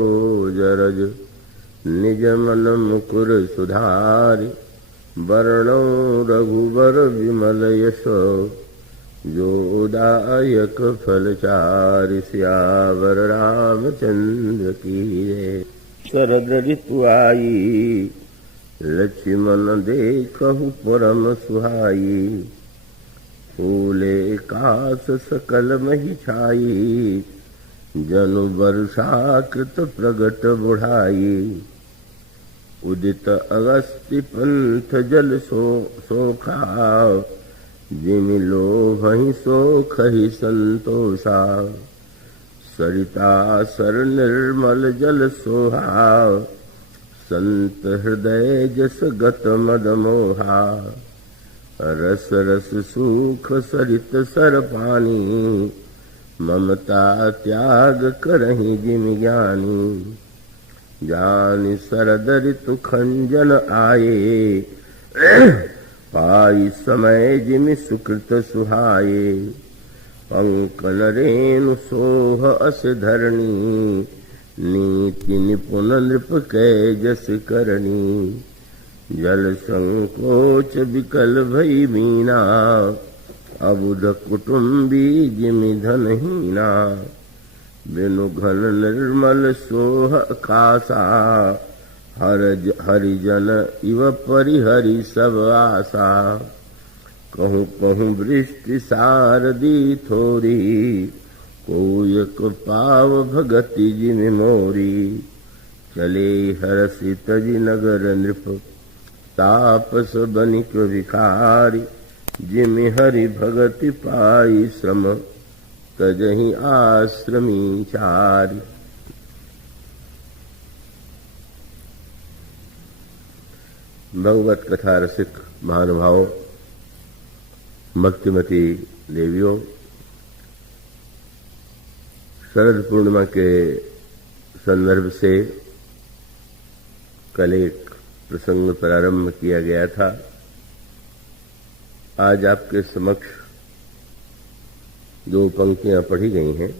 सरोज रज निज मन मुकुर सुधारि वरणो रघुबर विमल यश जो दायक फलचारि सियावर रामचंद्र की जय। शरद ऋतु आई लक्ष्मण देखहु परम सुहाई फूले कास सकल मही छाई जनु वर्षा कृत प्रगट बुढ़ाई उदित अगस्त्य पंथ जल सोखा जिमि लोभहि सोखहि संतोषा सरिता सर निर्मल जल सोहा संत हृदय जस गत मद मोहा रस रस सूख सरित सर पानी ममता त्याग करहि जिमि ज्ञानी जानि शरद ऋतु खंजन आए पाई समय जिमि सुकृत सुहाए पंकन रेणु सोह अस धरणी नीति निपुण नृप कै जस करणी जल संकोच विकल भई मीना अबुध कुटुंबी जिमि धनहीना बिनु घन निर्मल सोह कासा हरिजन इव परिहरि सब आशा कहूँ कहूँ वृष्टि सारदी थोरी कोयक पाव भगति जिमि मोरी चले हरषि तजि नगर नृप तापस बनिक विकारी जिमि हरि भगति पाई श्रम तजहि आश्रमी चारि। भगवत कथा रसिक महानुभावों, भक्तिमती देवियों, शरद पूर्णिमा के संदर्भ से कल एक प्रसंग प्रारंभ किया गया था। आज आपके समक्ष जो पंक्तियां पढ़ी गई हैं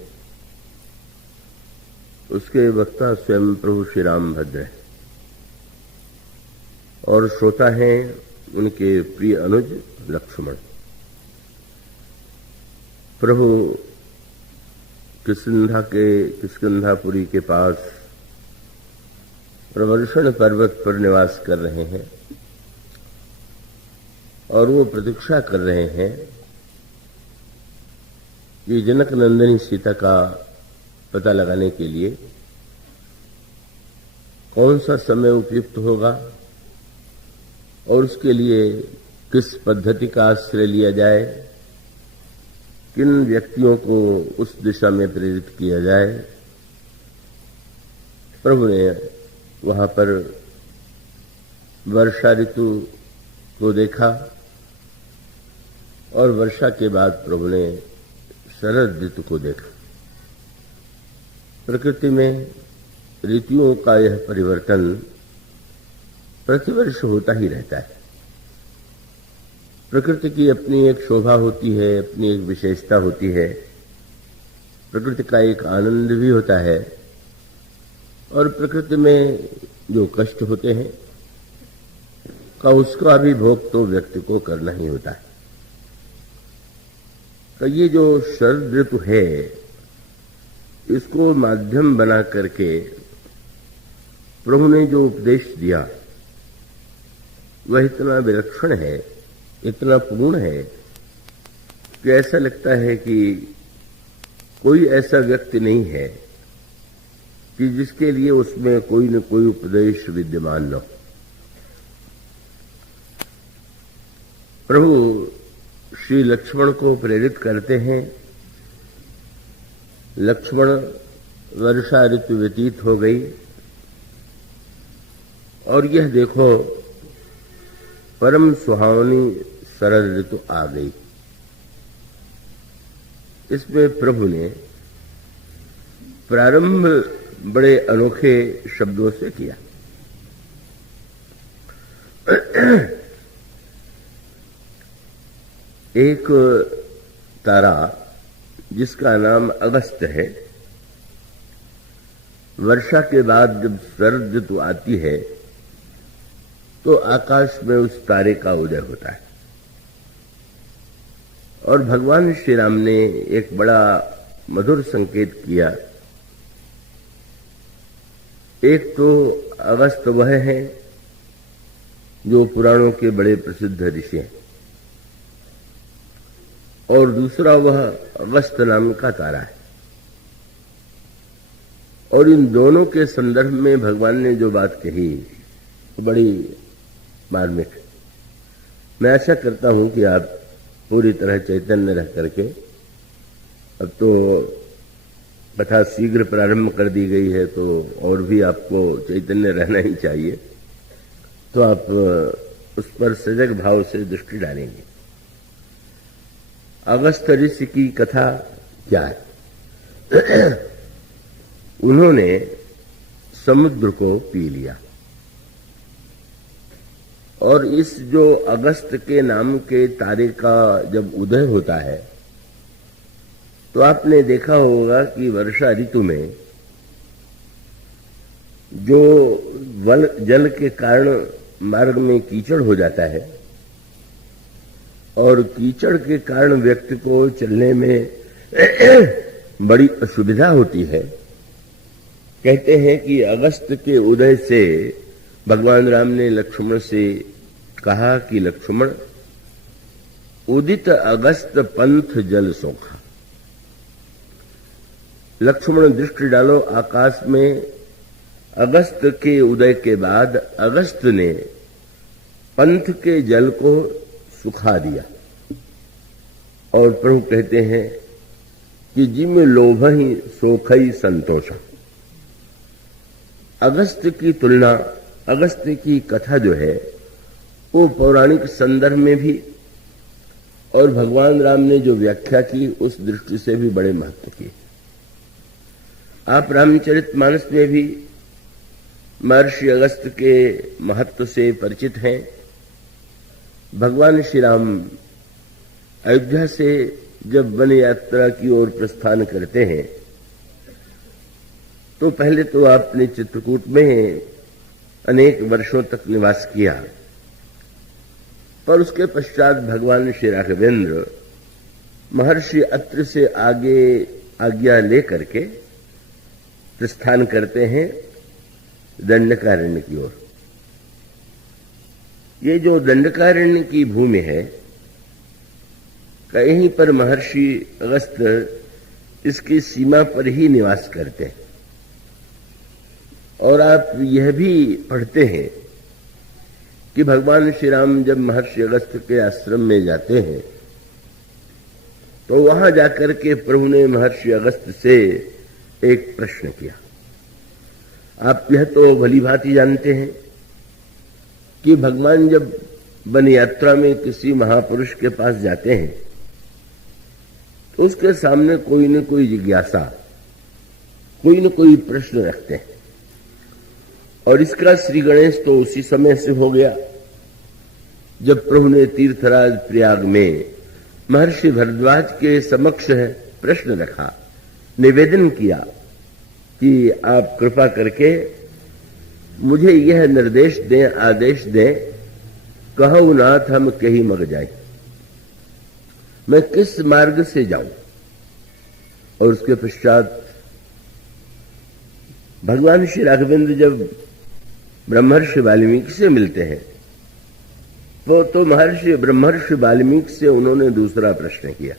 उसके वक्ता स्वयं प्रभु श्री रामभद्र हैं और श्रोता हैं उनके प्रिय अनुज लक्ष्मण। प्रभु किष्किंधापुरी के पास प्रवर्षण पर्वत पर निवास कर रहे हैं और वो प्रतीक्षा कर रहे हैं कि जनक नंदिनी सीता का पता लगाने के लिए कौन सा समय उपयुक्त होगा और उसके लिए किस पद्धति का आश्रय लिया जाए, किन व्यक्तियों को उस दिशा में प्रेरित किया जाए। प्रभु ने वहां पर वर्षा ऋतु को देखा और वर्षा के बाद प्रभु ने शरद ऋतु को देखा। प्रकृति में ऋतुओं का यह परिवर्तन प्रतिवर्ष होता ही रहता है। प्रकृति की अपनी एक शोभा होती है, अपनी एक विशेषता होती है, प्रकृति का एक आनंद भी होता है और प्रकृति में जो कष्ट होते हैं का उसका भी भोग तो व्यक्ति को करना ही होता है। तो ये जो शरद ऋतु है इसको माध्यम बना करके प्रभु ने जो उपदेश दिया वह इतना विलक्षण है, इतना पूर्ण है कि ऐसा लगता है कि कोई ऐसा व्यक्ति नहीं है कि जिसके लिए उसमें कोई न कोई उपदेश विद्यमान न हो। प्रभु श्री लक्ष्मण को प्रेरित करते हैं। लक्ष्मण वर्षा ऋतु व्यतीत हो गई और यह देखो परम सुहावनी शरद ऋतु आ गई। इसमें प्रभु ने प्रारंभ बड़े अनोखे शब्दों से किया। एक तारा जिसका नाम अगस्त्य है वर्षा के बाद जब शरद ऋतु आती है तो आकाश में उस तारे का उदय होता है। और भगवान श्री राम ने एक बड़ा मधुर संकेत किया। एक तो अगस्त वह है जो पुराणों के बड़े प्रसिद्ध ऋषि हैं, और दूसरा वह अगस्त नाम का तारा है। और इन दोनों के संदर्भ में भगवान ने जो बात कही तो बड़ी मार्मिक है। मैं आशा करता हूं कि आप पूरी तरह चैतन्य रह करके, अब तो कथा शीघ्र प्रारंभ कर दी गई है तो और भी आपको चैतन्य रहना ही चाहिए, तो आप उस पर सजग भाव से दृष्टि डालेंगे। अगस्त ऋषि की कथा क्या है? उन्होंने समुद्र को पी लिया, और इस जो अगस्त के नाम के तारे का जब उदय होता है तो आपने देखा होगा कि वर्षा ऋतु में जो जल के कारण मार्ग में कीचड़ हो जाता है, और कीचड़ के कारण व्यक्ति को चलने में बड़ी असुविधा होती है। कहते हैं कि अगस्त के उदय से भगवान राम ने लक्ष्मण से कहा कि लक्ष्मण, उदित अगस्त पंथ जल सोखा। लक्ष्मण दृष्टि डालो आकाश में, अगस्त के उदय के बाद अगस्त ने पंथ के जल को सुखा दिया। और प्रभु कहते हैं कि जिम लोभ ही सोखई संतोषा। अगस्त की तुलना, अगस्त की कथा जो है वो पौराणिक संदर्भ में भी और भगवान राम ने जो व्याख्या की उस दृष्टि से भी बड़े महत्व की। आप रामचरितमानस में भी महर्षि अगस्त के महत्व से परिचित हैं। भगवान श्री राम अयोध्या से जब वन यात्रा की ओर प्रस्थान करते हैं तो पहले तो आपने चित्रकूट में अनेक वर्षों तक निवास किया, पर उसके पश्चात भगवान श्री राघवेंद्र महर्षि अत्रि से आगे आज्ञा लेकर के प्रस्थान करते हैं दंडकारण्य की ओर। ये जो दंडकारण्य की भूमि है, कहीं पर महर्षि अगस्त इसकी सीमा पर ही निवास करते हैं। और आप यह भी पढ़ते हैं कि भगवान श्री राम जब महर्षि अगस्त के आश्रम में जाते हैं तो वहां जाकर के प्रभु ने महर्षि अगस्त से एक प्रश्न किया। आप यह तो भली भांति जानते हैं कि भगवान जब वन यात्रा में किसी महापुरुष के पास जाते हैं तो उसके सामने कोई न कोई जिज्ञासा, कोई न कोई प्रश्न रखते हैं। और इसका श्री गणेश तो उसी समय से हो गया जब प्रभु ने तीर्थराज प्रयाग में महर्षि भरद्वाज के समक्ष प्रश्न रखा, निवेदन किया कि आप कृपा करके मुझे यह निर्देश दें, आदेश दें, कहु नाथ हम कहीं मग जाए, मैं किस मार्ग से जाऊं। और उसके पश्चात भगवान श्री राघवेंद्र जब ब्रह्मर्षि वाल्मीकि से मिलते हैं तो ब्रह्मर्षि वाल्मीकि से उन्होंने दूसरा प्रश्न किया।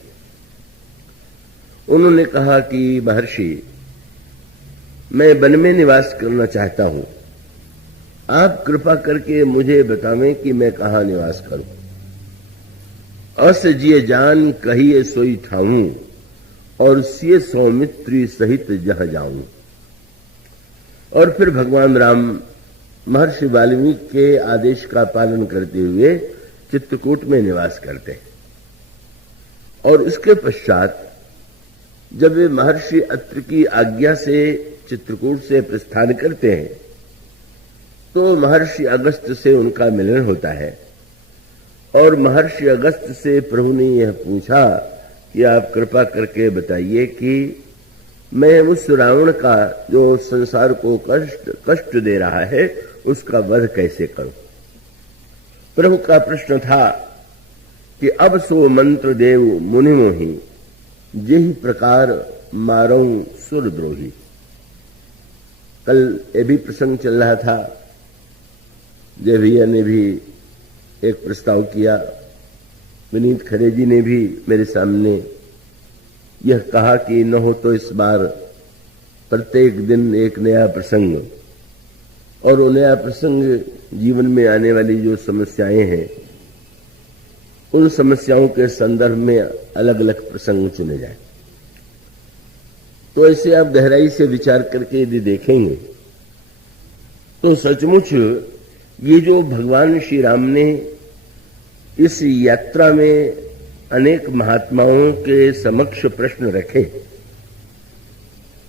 उन्होंने कहा कि महर्षि, मैं वन में निवास करना चाहता हूं, आप कृपा करके मुझे बतावें कि मैं कहां निवास करूं। अस जिये जान कहिए सोई ठाऊं, और सिए सौमित्री सहित जह जाऊं। और फिर भगवान राम महर्षि वाल्मीकि के आदेश का पालन करते हुए चित्रकूट में निवास करते हैं। और उसके पश्चात जब वे महर्षि अत्रि की आज्ञा से चित्रकूट से प्रस्थान करते हैं तो महर्षि अगस्त से उनका मिलन होता है। और महर्षि अगस्त से प्रभु ने यह पूछा कि आप कृपा करके बताइए कि मैं उस रावण का जो संसार को कष्ट दे रहा है उसका वध कैसे करूं। प्रभु का प्रश्न था कि अब सो मंत्र देव मुनि मोहि, जेहि प्रकार मारऊं सुरद्रोही। कल ये भी प्रसंग चल रहा था, जय भैया ने भी एक प्रस्ताव किया, विनीत खरे जी ने भी मेरे सामने यह कहा कि न हो तो इस बार प्रत्येक दिन एक नया प्रसंग, और वो नया प्रसंग जीवन में आने वाली जो समस्याएं हैं उन समस्याओं के संदर्भ में अलग अलग प्रसंग चुने जाए। तो ऐसे आप गहराई से विचार करके यदि देखेंगे तो सचमुच ये जो भगवान श्री राम ने इस यात्रा में अनेक महात्माओं के समक्ष प्रश्न रखे,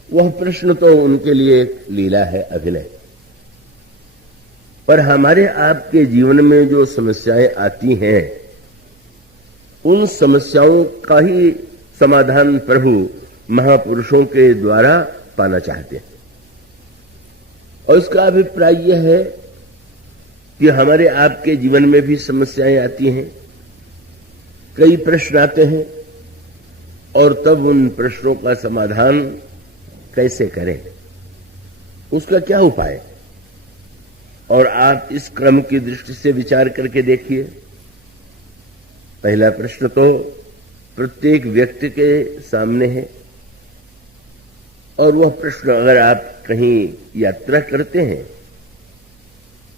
वह प्रश्न तो उनके लिए एक लीला है, अभिनय। पर हमारे आपके जीवन में जो समस्याएं आती हैं उन समस्याओं का ही समाधान प्रभु महापुरुषों के द्वारा पाना चाहते हैं। और इसका अभिप्राय यह है कि हमारे आपके जीवन में भी समस्याएं आती हैं, कई प्रश्न आते हैं, और तब उन प्रश्नों का समाधान कैसे करें, उसका क्या उपाय। और आप इस क्रम की दृष्टि से विचार करके देखिए। पहला प्रश्न तो प्रत्येक व्यक्ति के सामने है, और वह प्रश्न अगर आप कहीं यात्रा करते हैं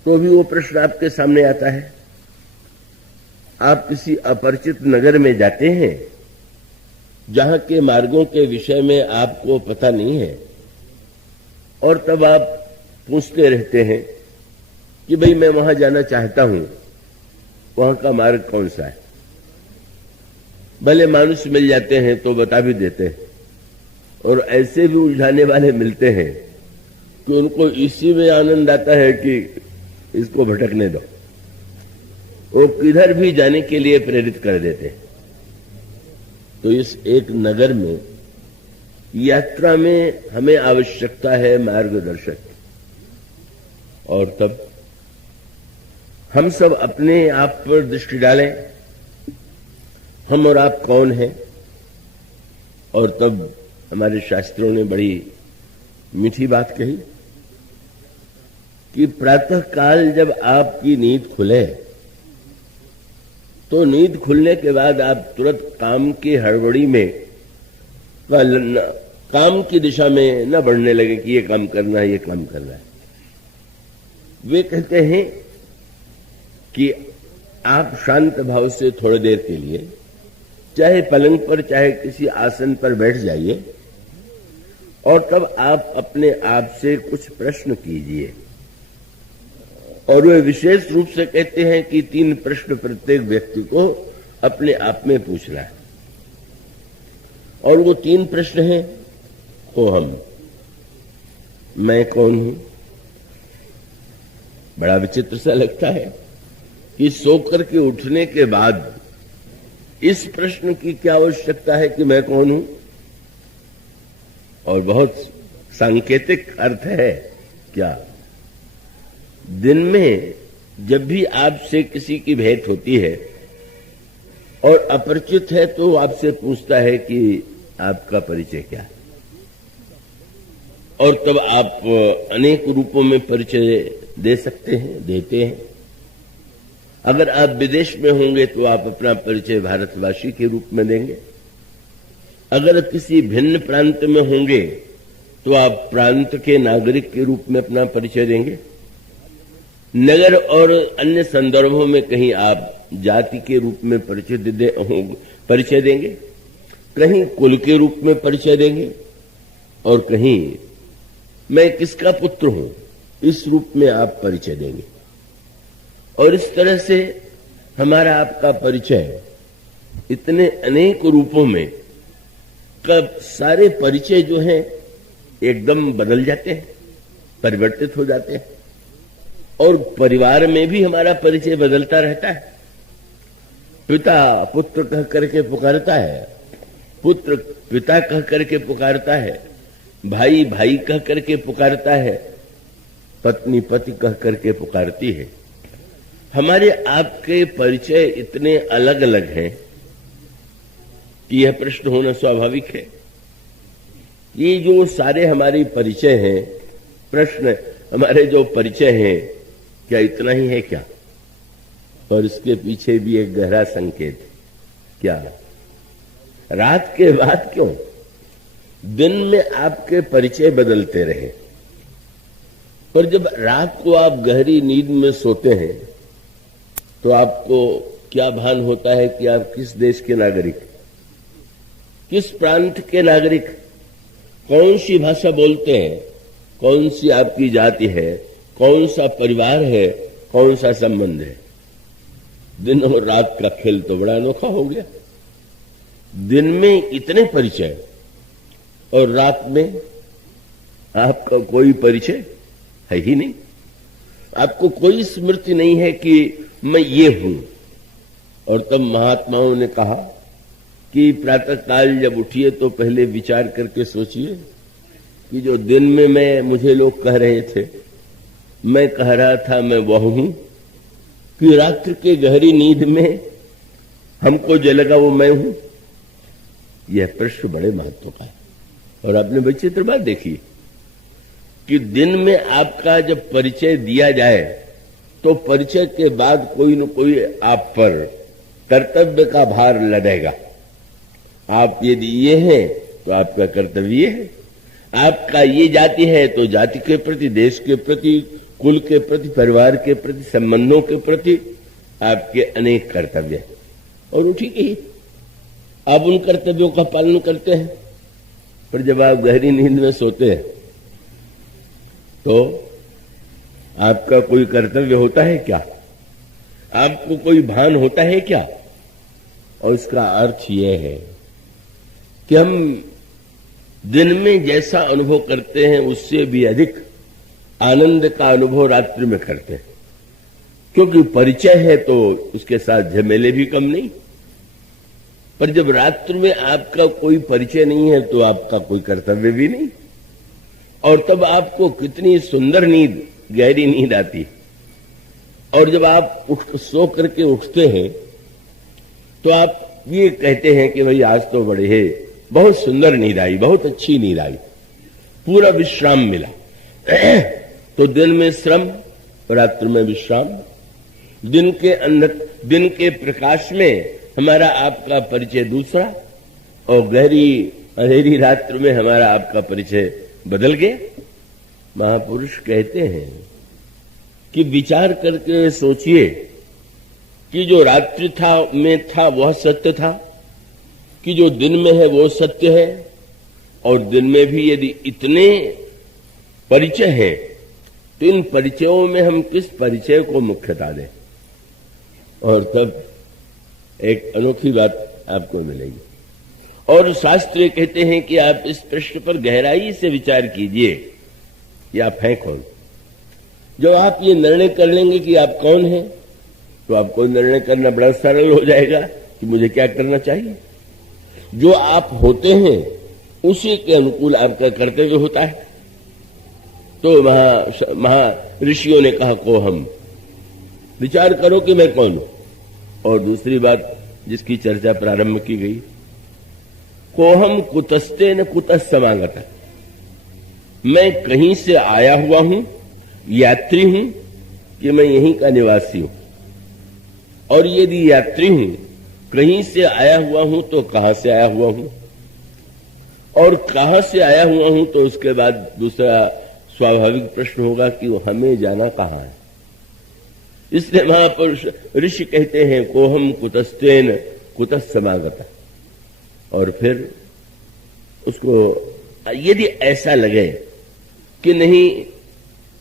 तो भी वो प्रश्न आपके सामने आता है। आप किसी अपरिचित नगर में जाते हैं जहां के मार्गों के विषय में आपको पता नहीं है, और तब आप पूछते रहते हैं कि भाई मैं वहां जाना चाहता हूं, वहां का मार्ग कौन सा है। भले मानुष मिल जाते हैं तो बता भी देते हैं, और ऐसे भी उलझाने वाले मिलते हैं कि उनको इसी में आनंद आता है कि इसको भटकने दो, वो किधर भी जाने के लिए प्रेरित कर देते हैं। तो इस एक नगर में यात्रा में हमें आवश्यकता है मार्गदर्शक, और तब हम सब अपने आप पर दृष्टि डालें, हम और आप कौन हैं। और तब हमारे शास्त्रों ने बड़ी मीठी बात कही कि प्रातः काल जब आपकी नींद खुले तो नींद खुलने के बाद आप तुरंत काम की हड़बड़ी में काम की दिशा में न बढ़ने लगे कि ये काम करना है, ये काम करना है। वे कहते हैं कि आप शांत भाव से थोड़ी देर के लिए चाहे पलंग पर चाहे किसी आसन पर बैठ जाइए, और तब आप अपने आप से कुछ प्रश्न कीजिए। और वे विशेष रूप से कहते हैं कि 3 प्रश्न प्रत्येक व्यक्ति को अपने आप में पूछना है। और वो 3 प्रश्न हैं, तो हम, मैं कौन हूं। बड़ा विचित्र सा लगता है कि सोकर के उठने के बाद इस प्रश्न की क्या आवश्यकता है कि मैं कौन हूं। और बहुत सांकेतिक अर्थ है क्या। दिन में जब भी आपसे किसी की भेंट होती है और अपरिचित है तो आपसे पूछता है कि आपका परिचय क्या है, और तब आप अनेक रूपों में परिचय दे सकते हैं, देते हैं। अगर आप विदेश में होंगे तो आप अपना परिचय भारतवासी के रूप में देंगे, अगर किसी भिन्न प्रांत में होंगे तो आप प्रांत के नागरिक के रूप में अपना परिचय देंगे। नगर और अन्य संदर्भों में कहीं आप जाति के रूप में परिचय देंगे, कहीं कुल के रूप में परिचय देंगे, और कहीं मैं किसका पुत्र हूं इस रूप में आप परिचय देंगे। और इस तरह से हमारा आपका परिचय इतने अनेक रूपों में, कब सारे परिचय जो हैं एकदम बदल जाते हैं, परिवर्तित हो जाते हैं। और परिवार में भी हमारा परिचय बदलता रहता है। पिता पुत्र कह करके पुकारता है, पुत्र पिता कह करके पुकारता है, भाई भाई कह करके पुकारता है, पत्नी पति कह करके पुकारती है। हमारे आपके परिचय इतने अलग अलग हैं कि यह प्रश्न होना स्वाभाविक है। ये जो सारे हमारे परिचय हैं, प्रश्न हमारे जो परिचय हैं, क्या इतना ही है क्या? और इसके पीछे भी एक गहरा संकेत है। क्या? रात के बाद क्यों? दिन में आपके परिचय बदलते रहे, पर जब रात को आप गहरी नींद में सोते हैं तो आपको क्या भान होता है कि आप किस देश के नागरिक, किस प्रांत के नागरिक, कौन सी भाषा बोलते हैं, कौन सी आपकी जाति है, कौन सा परिवार है, कौन सा संबंध है। दिन और रात का खेल तो बड़ा अनोखा हो गया। दिन में इतने परिचय और रात में आपका कोई परिचय है ही नहीं। आपको कोई स्मृति नहीं है कि मैं ये हूं। और तब महात्माओं ने कहा कि प्रातः काल जब उठिए तो पहले विचार करके सोचिए कि जो दिन में मुझे लोग कह रहे थे, मैं कह रहा था मैं वह हूं, कि रात्रि के गहरी नींद में हमको जो लगा वो मैं हूं। यह प्रश्न बड़े महत्व का है। और आपने विचित्र बात देखी कि दिन में आपका जब परिचय दिया जाए तो परिचय के बाद कोई न कोई आप पर कर्तव्य का भार लदेगा। आप यदि ये हैं तो आपका कर्तव्य है, आपका ये जाति है तो जाति के प्रति, देश के प्रति, कुल के प्रति, परिवार के प्रति, संबंधों के प्रति आपके अनेक कर्तव्य हैं। और वो ठीक ही, आप उन कर्तव्यों का पालन करते हैं। पर जब आप गहरी नींद में सोते हैं तो आपका कोई कर्तव्य होता है क्या? आपको कोई भान होता है क्या? और इसका अर्थ यह है कि हम दिन में जैसा अनुभव करते हैं उससे भी अधिक आनंद का अनुभव रात्रि में करते हैं, क्योंकि परिचय है तो उसके साथ झमेले भी कम नहीं। पर जब रात्रि में आपका कोई परिचय नहीं है तो आपका कोई कर्तव्य भी नहीं। और तब आपको कितनी सुंदर नींद, गहरी नींद आती है। और जब आप सो करके उठते हैं तो आप ये कहते हैं कि भाई आज तो बड़े है, बहुत सुंदर नींद आई, बहुत अच्छी नींद आई, पूरा विश्राम मिला। तो दिन में श्रम, रात्रि में विश्राम। दिन के प्रकाश में हमारा आपका परिचय दूसरा, और गहरी अंधेरी रात्रि में हमारा आपका परिचय बदल गया। महापुरुष कहते हैं कि विचार करके सोचिए कि जो रात्रि में था वह सत्य था, कि जो दिन में है वो सत्य है। और दिन में भी यदि इतने परिचय है तो इन परिचयों में हम किस परिचय को मुख्यता दें। और तब एक अनोखी बात आपको मिलेगी। और शास्त्र कहते हैं कि आप इस प्रश्न पर गहराई से विचार कीजिए कि आप हैं कौन। जब आप ये निर्णय कर लेंगे कि आप कौन हैं तो आपको निर्णय करना बड़ा सरल हो जाएगा कि मुझे क्या करना चाहिए। जो आप होते हैं उसी के अनुकूल आपका कर्तव्य होता है। तो महा ऋषियों ने कहा को हम विचार करो कि मैं कौन हूं। और दूसरी बात जिसकी चर्चा प्रारंभ की गई, कोहम कुतस्ते न कुतस समागता, मैं कहीं से आया हुआ हूं, यात्री हूं कि मैं यहीं का निवासी हूं। और यदि यात्री हूं, कहीं से आया हुआ हूं तो कहां से आया हुआ हूं, और कहां से आया हुआ हूं तो उसके बाद दूसरा स्वाभाविक प्रश्न होगा कि वो हमें जाना कहां है। इसलिए महापुरुष ऋषि कहते हैं कोहम कुतस्तेन कुतस समागता। और फिर उसको यदि ऐसा लगे कि नहीं,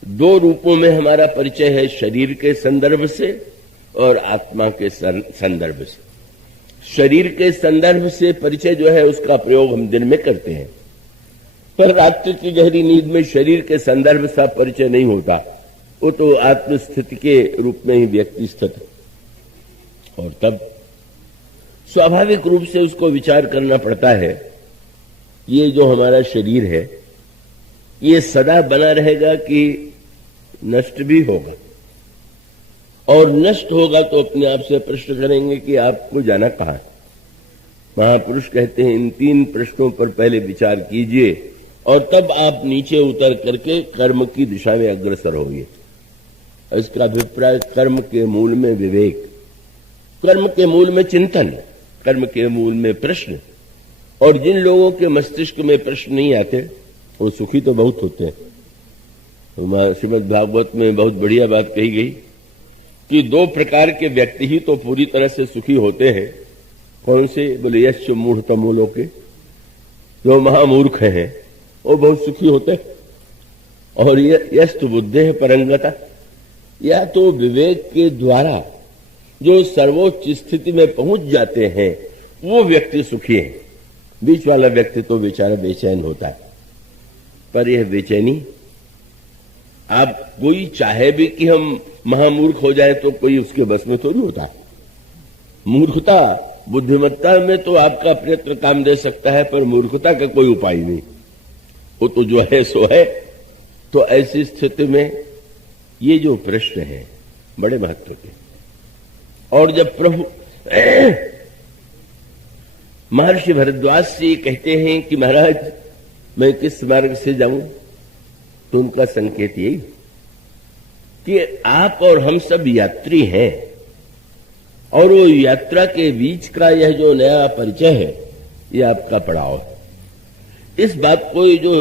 दो रूपों में हमारा परिचय है, शरीर के संदर्भ से और आत्मा के संदर्भ से। शरीर के संदर्भ से परिचय जो है उसका प्रयोग हम दिन में करते हैं, पर रात्रि की गहरी नींद में शरीर के संदर्भ सा परिचय नहीं होता। वो तो आत्मस्थिति के रूप में ही व्यक्ति स्थित है। और तब स्वाभाविक रूप से उसको विचार करना पड़ता है, ये जो हमारा शरीर है ये सदा बना रहेगा कि नष्ट भी होगा? और नष्ट होगा तो अपने आप से प्रश्न करेंगे कि आपको जाना कहां है? महापुरुष कहते हैं इन 3 प्रश्नों पर पहले विचार कीजिए और तब आप नीचे उतर करके कर्म की दिशा में अग्रसर होइए। इसका अभिप्राय कर्म के मूल में विवेक, कर्म के मूल में चिंतन, कर्म के मूल में प्रश्न। और जिन लोगों के मस्तिष्क में प्रश्न नहीं आते वो सुखी तो बहुत होते हैं। श्रीमद् भागवत में बहुत बढ़िया बात कही गई कि 2 प्रकार के व्यक्ति ही तो पूरी तरह से सुखी होते हैं। कौन से? बोले यश्च मूढ़तमो लोके, जो महामूर्ख हैं वो बहुत सुखी होते हैं। और यस्तु बुद्धे परंगता, या तो विवेक के द्वारा जो सर्वोच्च स्थिति में पहुंच जाते हैं वो व्यक्ति सुखी है। बीच वाला व्यक्ति तो बेचारा बेचैन होता है। पर यह बेचैनी, आप कोई चाहे भी कि हम महामूर्ख हो जाए तो कोई उसके बस में थोड़ी होता है। मूर्खता, बुद्धिमत्ता में तो आपका प्रयत्न काम दे सकता है, पर मूर्खता का कोई उपाय नहीं। वो तो जो है सो है। तो ऐसी स्थिति में ये जो प्रश्न है बड़े महत्व के। और जब प्रभु महर्षि भरद्वाज से कहते हैं कि महाराज मैं किस मार्ग से जाऊं, तो उनका संकेत यही कि आप और हम सब यात्री हैं और वो यात्रा के बीच का यह जो नया परिचय है ये आपका पड़ाव है। इस बात को ये जो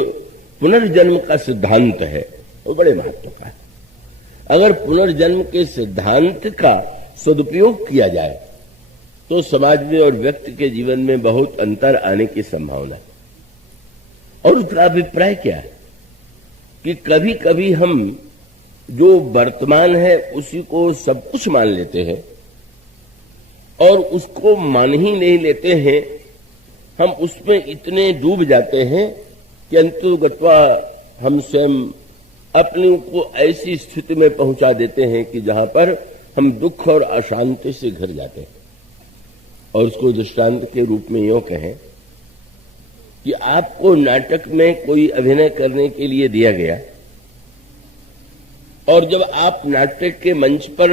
पुनर्जन्म का सिद्धांत है वो बड़े महत्व का है। अगर पुनर्जन्म के सिद्धांत का सदुपयोग किया जाए तो समाज में और व्यक्ति के जीवन में बहुत अंतर आने की संभावना है। और उसका अभिप्राय क्या है कि कभी कभी हम जो वर्तमान है उसी को सब कुछ मान लेते हैं और उसको मान ही नहीं लेते हैं। हम उसमें इतने डूब जाते हैं कि अंतुगत्वा हम स्वयं अपने को ऐसी स्थिति में पहुंचा देते हैं कि जहां पर हम दुख और अशांति से घिर जाते हैं। और उसको दृष्टांत के रूप में यूं कहें कि आपको नाटक में कोई अभिनय करने के लिए दिया गया और जब आप नाटक के मंच पर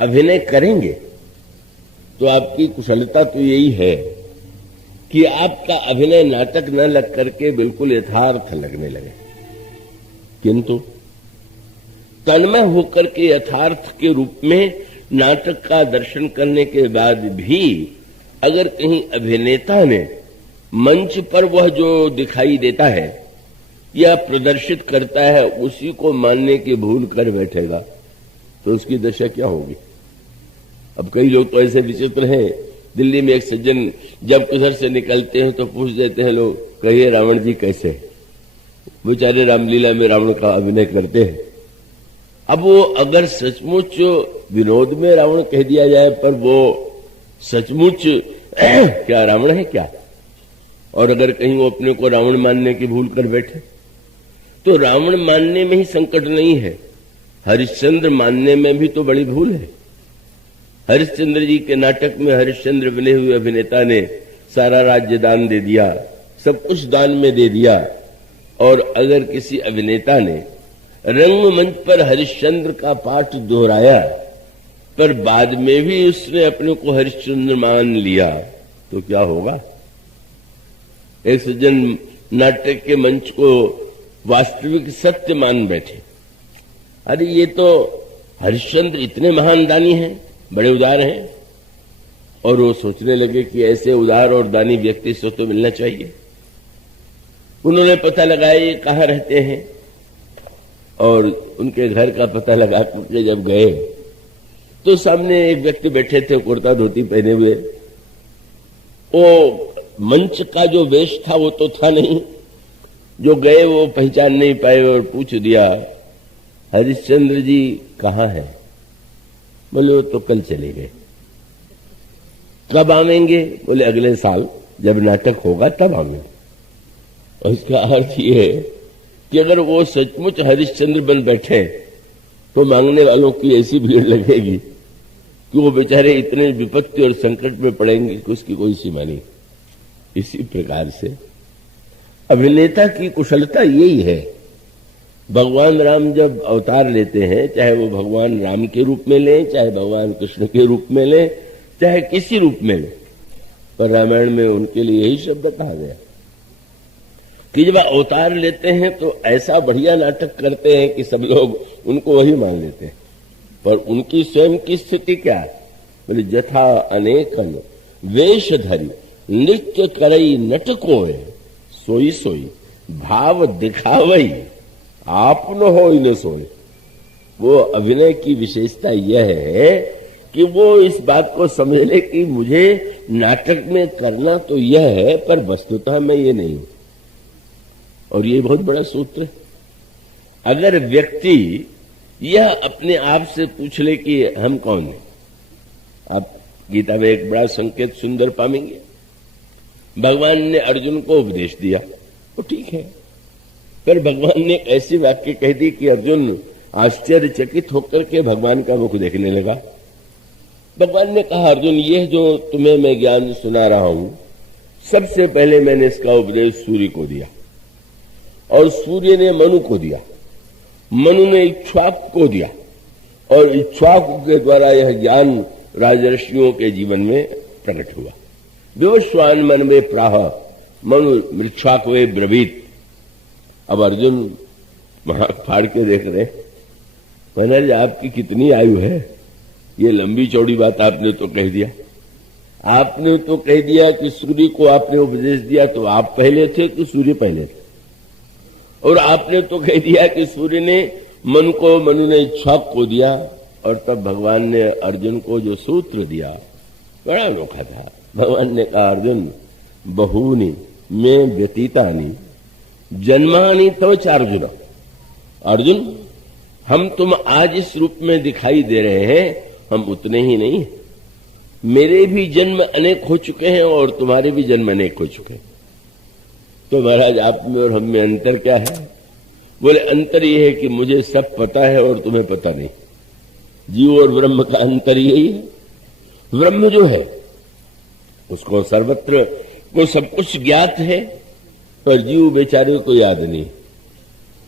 अभिनय करेंगे तो आपकी कुशलता तो यही है कि आपका अभिनय नाटक न लग करके बिल्कुल यथार्थ लगने लगे। किंतु तन्मय होकर के यथार्थ के रूप में नाटक का दर्शन करने के बाद भी अगर कहीं अभिनेता ने मंच पर वह जो दिखाई देता है या प्रदर्शित करता है उसी को मानने की भूल कर बैठेगा तो उसकी दशा क्या होगी? अब कई लोग तो ऐसे विचित्र हैं। दिल्ली में एक सज्जन जब उधर से निकलते हैं तो पूछ देते हैं लोग, कहिए रावण जी कैसे? बेचारे रामलीला में रावण का अभिनय करते हैं। अब वो अगर सचमुच विनोद में रावण कह दिया जाए पर वो सचमुच क्या रावण है क्या? और अगर कहीं वो अपने को रावण मानने की भूल कर बैठे तो रावण मानने में ही संकट नहीं है, हरिश्चंद्र मानने में भी तो बड़ी भूल है। हरिश्चंद्र जी के नाटक में हरिश्चंद्र बने हुए अभिनेता ने सारा राज्य दान दे दिया, सब कुछ दान में दे दिया। और अगर किसी अभिनेता ने रंगमंच पर हरिश्चंद्र का पाठ दोहराया पर बाद में भी उसने अपने को हरिश्चंद्र मान लिया तो क्या होगा? एक सज्जन नाटक के मंच को वास्तविक सत्य मान बैठे। अरे ये तो हरिश्चंद्र इतने महान दानी हैं, बड़े उदार हैं। और वो सोचने लगे कि ऐसे उदार और दानी व्यक्ति से तो मिलना चाहिए। उन्होंने पता लगाया ये कहाँ रहते हैं और उनके घर का पता लगा करके जब गए तो सामने एक व्यक्ति बैठे थे, कुर्ता धोती पहने हुए। वो मंच का जो वेश था वो तो था नहीं। जो गए वो पहचान नहीं पाए और पूछ दिया, हरिश्चंद्र जी कहाँ हैं? बोले वो तो कल चले गए। कब आवेंगे? बोले अगले साल जब नाटक होगा तब आवेंगे। और इसका अर्थ ये है कि अगर वो सचमुच हरिश्चंद्र बन बैठे तो मांगने वालों की ऐसी भीड़ लगेगी कि वो बेचारे इतने विपत्ति और संकट में पड़ेंगे कि उसकी कोई सीमा नहीं। इसी प्रकार से अभिनेता की कुशलता यही है भगवान राम जब अवतार लेते हैं, चाहे वो भगवान राम के रूप में लें, चाहे भगवान कृष्ण के रूप में लें, चाहे किसी रूप में लें, पर रामायण में उनके लिए यही शब्द कहा गया कि जब अवतार लेते हैं तो ऐसा बढ़िया नाटक करते हैं कि सब लोग उनको वही मान लेते हैं। पर उनकी स्वयं की स्थिति क्या है? बोले जथा अनेकन वेश धरी नृत्य करई नटकोय सोई सोई भाव दिखावई आप न हो इन्हें सोए। वो अभिनय की विशेषता यह है कि वो इस बात को समझ ले कि मुझे नाटक में करना तो यह है, पर वस्तुतः मैं ये नहीं हूं। और ये बहुत बड़ा सूत्र है। अगर व्यक्ति यह अपने आप से पूछ ले कि हम कौन हैं, आप गीता में एक बड़ा संकेत सुंदर पाएंगे। भगवान ने अर्जुन को उपदेश दिया, तो ठीक है, पर भगवान ने ऐसी वाक्य कह दी कि अर्जुन आश्चर्यचकित होकर के भगवान का मुख देखने लगा। भगवान ने कहा, अर्जुन यह जो तुम्हें मैं ज्ञान सुना रहा हूं, सबसे पहले मैंने इसका उपदेश सूर्य को दिया, और सूर्य ने मनु को दिया, मनु ने इक्ष्वाकु को दिया, और इक्ष्वाकु के द्वारा यह ज्ञान राजर्षियों के जीवन में प्रकट हुआ। विवस्वान मन में प्राह मनु मृक्षाक्वे ब्रवीत। अब अर्जुन वहां फाड़ के देख रहे, महाराज आपकी कितनी आयु है, ये लंबी चौड़ी बात आपने तो कह दिया। आपने तो कह दिया कि सूर्य को आपने उपदेश दिया, तो आप पहले थे कि सूर्य पहले थे? और आपने तो कह दिया कि सूर्य ने मनु को, मनु ने इक्ष्वाकु को दिया, और तब भगवान ने अर्जुन को जो सूत्र दिया बड़ा अनोखा था। भगवान ने कहा, अर्जुन बहूनि में व्यतीतानि जन्मानि तव चार्जुन। अर्जुन हम तुम आज इस रूप में दिखाई दे रहे हैं, हम उतने ही नहीं, मेरे भी जन्म अनेक हो चुके हैं और तुम्हारे भी जन्म अनेक हो चुके हैं। तो महाराज आप में और हम में अंतर क्या है? बोले अंतर यह है कि मुझे सब पता है और तुम्हें पता नहीं। जीव और ब्रह्म का अंतर यही है। ब्रह्म जो है उसको सर्वत्र को सब कुछ ज्ञात है, पर जीव बेचारे को याद नहीं।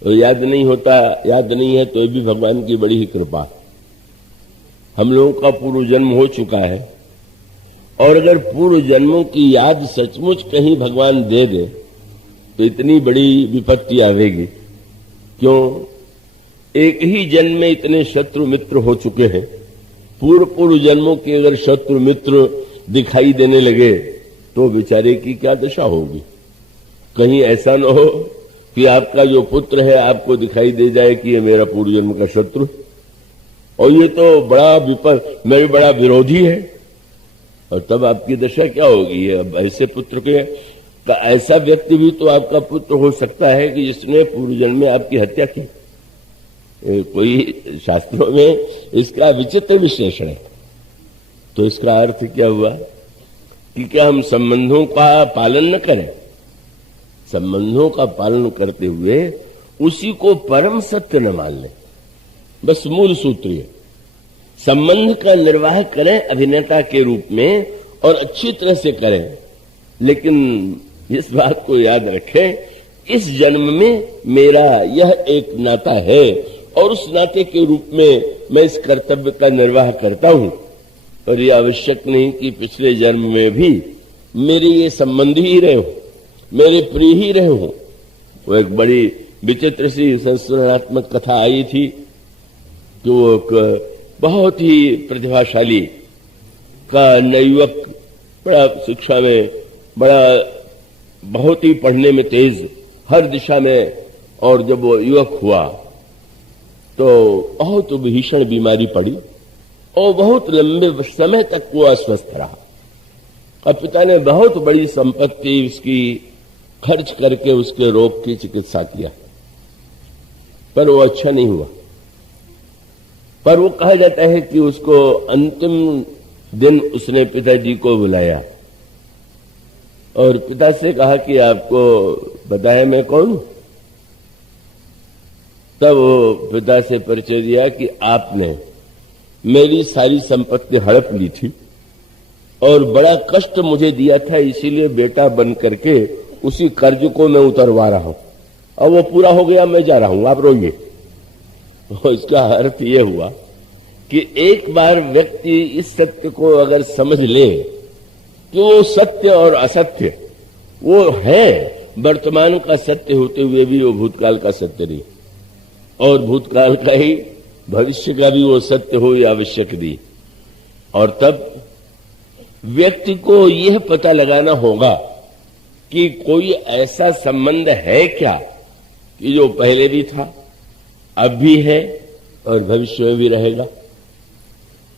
तो याद नहीं होता, याद नहीं है तो ये भी भगवान की बड़ी ही कृपा। हम लोगों का पूर्व जन्म हो चुका है, और अगर पूर्व जन्मों की याद सचमुच कहीं भगवान दे दे तो इतनी बड़ी विपत्ति आवेगी। क्यों? एक ही जन्म में इतने शत्रु मित्र हो चुके हैं। पूर्व जन्मों के अगर शत्रु मित्र दिखाई देने लगे तो बेचारे की क्या दशा होगी। कहीं ऐसा न हो कि आपका जो पुत्र है आपको दिखाई दे जाए कि ये मेरा पूर्व जन्म का शत्रु, और ये तो बड़ा मेरे बड़ा विरोधी है, और तब आपकी दशा क्या होगी। अब ऐसे पुत्र के का ऐसा व्यक्ति भी तो आपका पुत्र हो सकता है कि जिसने पूर्व जन्म में आपकी हत्या की। कोई शास्त्रों में इसका विचित्र विश्लेषण है। तो इसका अर्थ क्या हुआ कि क्या हम संबंधों का पालन न करें? संबंधों का पालन करते हुए उसी को परम सत्य न मान लें। बस मूल सूत्र है, संबंध का निर्वाह करें अभिनेता के रूप में और अच्छी तरह से करें, लेकिन इस बात को याद रखें, इस जन्म में मेरा यह एक नाता है और उस नाते के रूप में मैं इस कर्तव्य का निर्वाह करता हूं। और यह आवश्यक नहीं कि पिछले जन्म में भी मेरे ये संबंधी ही रहे हो, मेरे प्रिय ही रहे हो। वो एक बड़ी विचित्र सी संस्मरणात्मक कथा आई थी कि वो एक बहुत ही प्रतिभाशाली का नवयुवक, बड़ा शिक्षा में बड़ा बहुत ही पढ़ने में तेज, हर दिशा में, और जब वो युवक हुआ तो बहुत भीषण बीमारी पड़ी और बहुत लंबे समय तक वो अस्वस्थ रहा। और पिता ने बहुत बड़ी संपत्ति उसकी खर्च करके उसके रोग की चिकित्सा किया, पर वो अच्छा नहीं हुआ। पर वो कहा जाता है कि उसको अंतिम दिन उसने पिताजी को बुलाया और पिता से कहा कि आपको पता है मैं कौन हूं? तब वो पिता से परिचय दिया कि आपने मेरी सारी संपत्ति हड़प ली थी और बड़ा कष्ट मुझे दिया था, इसीलिए बेटा बन करके उसी कर्ज को मैं उतरवा रहा हूं। और वो पूरा हो गया, मैं जा रहा हूं, आप रोइए। तो इसका अर्थ ये हुआ कि एक बार व्यक्ति इस सत्य को अगर समझ ले कि वो सत्य और असत्य वो है, वर्तमान का सत्य होते हुए भी वो भूतकाल का सत्य नहीं, और भूतकाल का ही भविष्य का भी वो सत्य हो, ये आवश्यक नहीं। और तब व्यक्ति को यह पता लगाना होगा कि कोई ऐसा संबंध है क्या कि जो पहले भी था, अब भी है और भविष्य में भी रहेगा।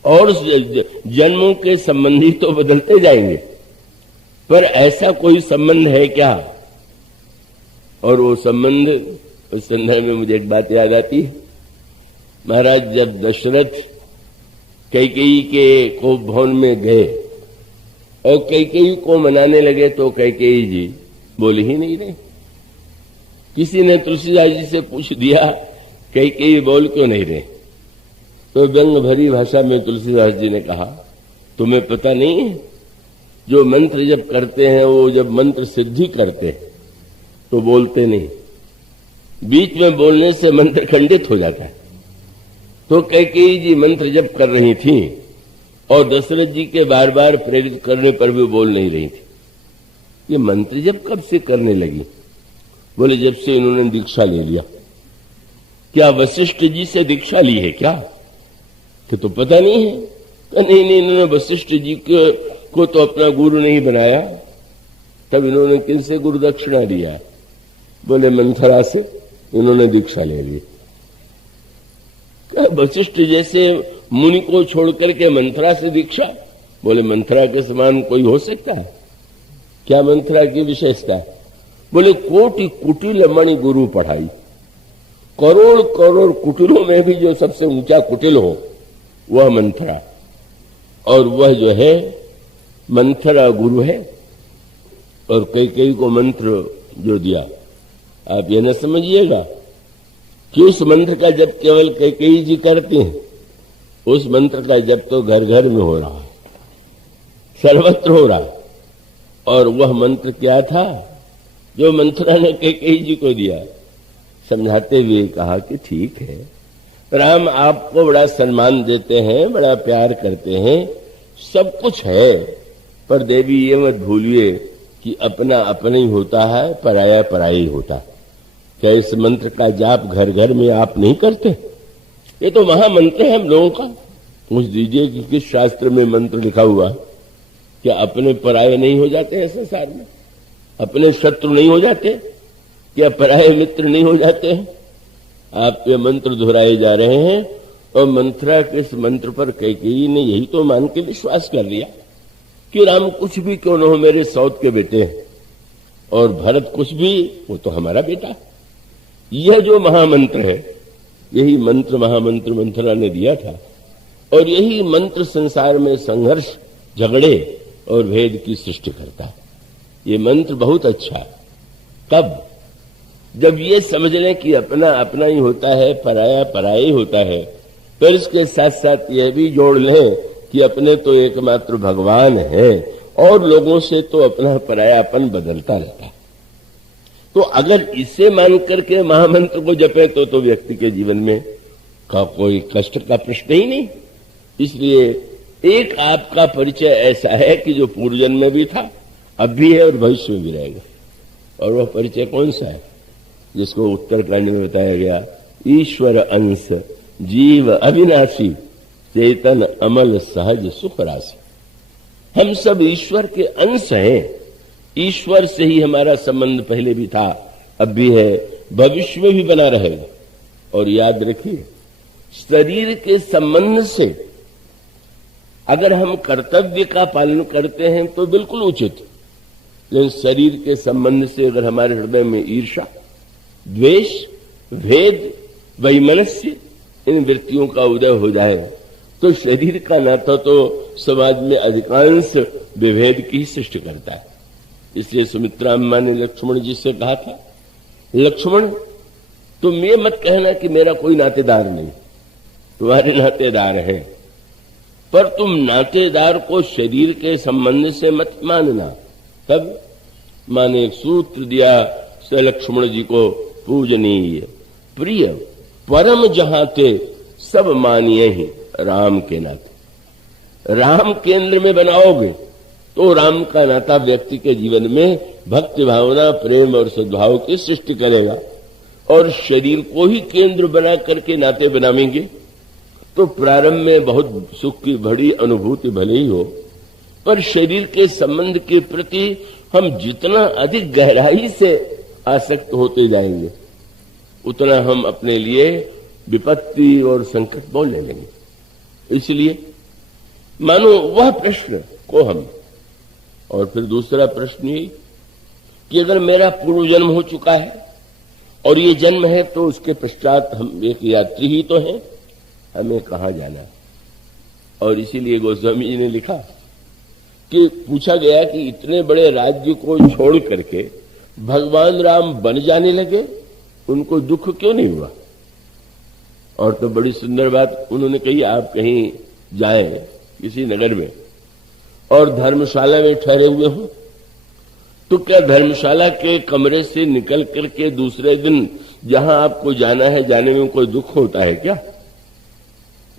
और जन्मों के संबंधी तो बदलते जाएंगे, पर ऐसा कोई संबंध है क्या? और वो संबंध, उस संदर्भ में मुझे एक बात याद आती है। महाराज जब दशरथ कैकेयी के को भवन में गए और कैकेयी को मनाने लगे तो कैकेयी जी बोली ही नहीं रहे। किसी ने तुलसीदास जी से पूछ दिया कैकेयी बोल क्यों नहीं रहे? तो व्यंग भरी भाषा में तुलसीदास जी ने कहा, तुम्हें पता नहीं है, जो मंत्र जब करते हैं वो जब मंत्र सिद्धि करते हैं तो बोलते नहीं, बीच में बोलने से मंत्र खंडित हो जाता है। तो कैकेयी जी मंत्र जप कर रही थी और दशरथ जी के बार बार प्रेरित करने पर भी बोल नहीं रही थी। ये मंत्र जप कब से करने लगी? बोले जब से इन्होंने दीक्षा ले लिया। क्या वशिष्ठ जी से दीक्षा ली है क्या? तो पता नहीं है। नहीं, इन्होंने वशिष्ठ जी को तो अपना गुरु नहीं बनाया, तब इन्होंने किनसे गुरु दक्षिणा लिया? बोले मंथरा से इन्होंने दीक्षा ले ली। वशिष्ठ जैसे मुनि को छोड़कर के मंथरा से दीक्षा? बोले मंथरा के समान कोई हो सकता है क्या? मंथरा की विशेषता? बोले कोटि कुटिल मणि गुरु पढ़ाई, करोड़ करोड़ कुटिलों में भी जो सबसे ऊंचा कुटिल हो वह मंथरा, और वह जो है मंथरा गुरु है। और कैकेयी को मंत्र जो दिया, आप यह न समझिएगा कि उस मंत्र का जप केवल कैकेयी जी करती हैं। उस मंत्र का जप तो घर घर में हो रहा है, सर्वत्र हो रहा है। और वह मंत्र क्या था जो मंथरा ने कैकेयी जी को दिया? समझाते हुए कहा कि ठीक है, राम आपको बड़ा सम्मान देते हैं, बड़ा प्यार करते हैं, सब कुछ है, पर देवी ये मत भूलिए कि अपना अपना ही होता है, पराया पराया ही होता है। क्या इस मंत्र का जाप घर घर में आप नहीं करते? ये तो महामंत्र है हम लोगों का। पूछ दीजिए कि किस शास्त्र में मंत्र लिखा हुआ है? क्या अपने पराये नहीं हो जाते हैं संसार में? अपने शत्रु नहीं हो जाते? क्या पराये मित्र नहीं हो जाते हैं? आप ये मंत्र दोहराए जा रहे हैं, और मंथरा के इस मंत्र पर कैकेयी ने यही तो मान के विश्वास कर लिया कि राम कुछ भी क्यों न हो मेरे सौत के बेटे हैं, और भरत कुछ भी, वो तो हमारा बेटा। यह जो महामंत्र है, यही मंत्र महामंत्र मंथरा ने दिया था, और यही मंत्र संसार में संघर्ष, झगड़े और भेद की सृष्टि करता है। ये मंत्र बहुत अच्छा है। कब? जब ये समझ लें कि अपना अपना ही होता है, पराया पराया ही होता है, फिर इसके साथ साथ यह भी जोड़ लें कि अपने तो एकमात्र भगवान है, और लोगों से तो अपना परायापन बदलता रहता है। तो अगर इसे मान करके महामंत्र को जपे तो व्यक्ति के जीवन में का कोई कष्ट का प्रश्न ही नहीं। इसलिए एक आपका परिचय ऐसा है कि जो पूर्व जन्म में भी था, अब भी है और भविष्य में भी रहेगा। और वह परिचय कौन सा है? जिसको उत्तरकांड में बताया गया, ईश्वर अंश जीव अविनाशी चेतन अमल सहज सुख राशि। हम सब ईश्वर के अंश हैं। ईश्वर से ही हमारा संबंध पहले भी था, अब भी है, भविष्य में भी बना रहेगा। और याद रखिए, शरीर के संबंध से अगर हम कर्तव्य का पालन करते हैं तो बिल्कुल उचित, लेकिन शरीर के संबंध से अगर हमारे हृदय में ईर्ष्या, द्वेष, भेद, वैमनस्य, इन वृत्तियों का उदय हो जाए तो शरीर का नाता तो समाज में अधिकांश विभेद की सृष्टि करता है। इसलिए सुमित्रा अम्मा ने लक्ष्मण जी से कहा था, लक्ष्मण तुम ये मत कहना कि मेरा कोई नातेदार नहीं, तुम्हारे नातेदार हैं, पर तुम नातेदार को शरीर के संबंध से मत मानना। तब मां ने एक सूत्र दिया लक्ष्मण जी को पूजनीय प्रिय परम जहां ते सब मानिए ही राम के नाते। राम केंद्र में बनाओगे तो राम का नाता व्यक्ति के जीवन में भक्ति भावना, प्रेम और सद्भाव की सृष्टि करेगा। और शरीर को ही केंद्र बना करके नाते बनावेंगे तो प्रारंभ में बहुत सुख की बड़ी अनुभूति भले ही हो, पर शरीर के संबंध के प्रति हम जितना अधिक गहराई से आसक्त होते जाएंगे उतना हम अपने लिए विपत्ति और संकट मोल ले लेंगे। इसलिए मानो वह प्रश्न को हम, और फिर दूसरा प्रश्न ये कि अगर मेरा पूर्व जन्म हो चुका है और ये जन्म है तो उसके पश्चात हम एक यात्री ही तो हैं, हमें कहां जाना। और इसीलिए गोस्वामी जी ने लिखा कि पूछा गया कि इतने बड़े राज्य को छोड़ करके भगवान राम बन जाने लगे, उनको दुख क्यों नहीं हुआ। और तो बड़ी सुंदर बात उन्होंने कही, आप कहीं जाएं किसी नगर में और धर्मशाला में ठहरे हुए हो तो क्या धर्मशाला के कमरे से निकल करके दूसरे दिन जहां आपको जाना है जाने में कोई दुख होता है क्या।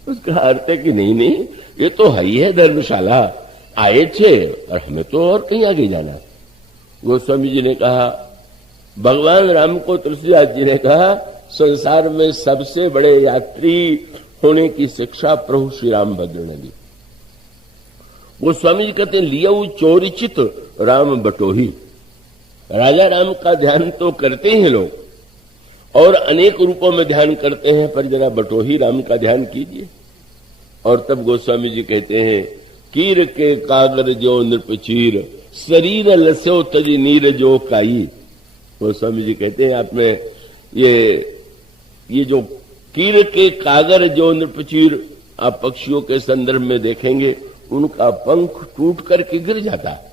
उसका अर्थ है कि नहीं, ये तो है ही है धर्मशाला, आए थे और हमें तो और कहीं आगे जाना। गोस्वामी जी ने कहा, भगवान राम को तुलसीदास जी ने कहा, संसार में सबसे बड़े यात्री होने की शिक्षा प्रभु श्री रामभद्र ने दी। गोस्वामी जी कहते हैं, लियऊ चोरिचित राम बटोही। राजा राम का ध्यान तो करते हैं लोग और अनेक रूपों में ध्यान करते हैं, पर जरा बटोही राम का ध्यान कीजिए। और तब गोस्वामी जी कहते हैं, कीर के कागर जो नृपचीर शरीर लस्यो तज नीर जो काई। गोस्वामी जी कहते हैं, आप में ये जो कीर के कागर जो नृपचीर आप पक्षियों के संदर्भ में देखेंगे, उनका पंख टूट करके गिर जाता है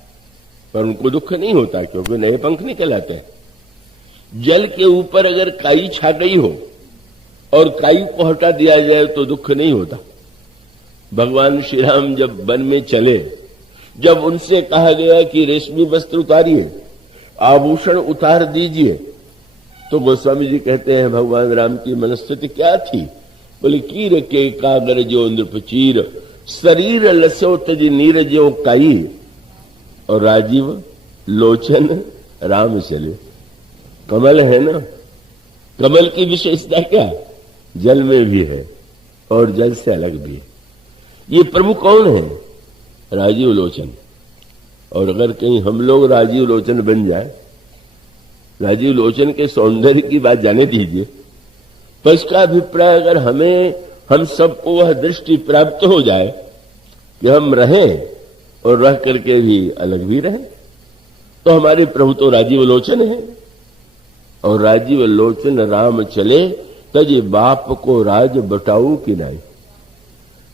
पर उनको दुख नहीं होता क्योंकि नए पंख निकल आते हैं। जल के ऊपर अगर काई छा गई हो और काई को हटा दिया जाए तो दुख नहीं होता। भगवान श्री राम जब वन में चले, जब उनसे कहा गया कि रेशमी वस्त्र उतारिए, आभूषण उतार दीजिए, तो गोस्वामी जी कहते हैं भगवान राम की मनस्थिति क्या थी। बोले, कीर के कागर जो नृपचीर शरीर लस्यो तज नीर जो काई। और राजीव लोचन राम चले। कमल है ना, कमल की विशेषता क्या, जल में भी है और जल से अलग भी है। ये प्रभु कौन है, राजीव लोचन। और अगर कहीं हम लोग राजीव लोचन बन जाए, राजीव लोचन के सौंदर्य की बात जाने दीजिए, पर इसका अभिप्राय अगर हम सबको वह दृष्टि प्राप्त हो जाए कि हम रहें और रह करके भी अलग भी रहें, तो हमारे प्रभु तो राजीव लोचन है। और राजीव लोचन राम चले तज बाप को राज बटाऊ की नाई।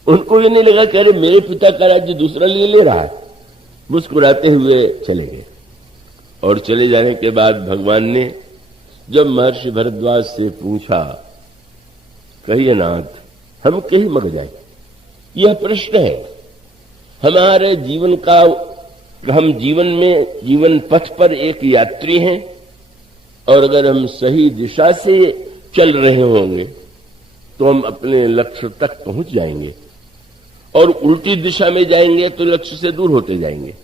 उनको ये नहीं लगा कि अरे मेरे पिता का राज्य दूसरा ले रहा है। मुस्कुराते हुए चले गए। और चले जाने के बाद भगवान ने जब महर्षि भरद्वाज से पूछा, कहिए नाथ, हम कहीं मर जाए, यह प्रश्न है हमारे जीवन का। हम जीवन में जीवन पथ पर एक यात्री हैं और अगर हम सही दिशा से चल रहे होंगे तो हम अपने लक्ष्य तक पहुंच जाएंगे, और उल्टी दिशा में जाएंगे तो लक्ष्य से दूर होते जाएंगे,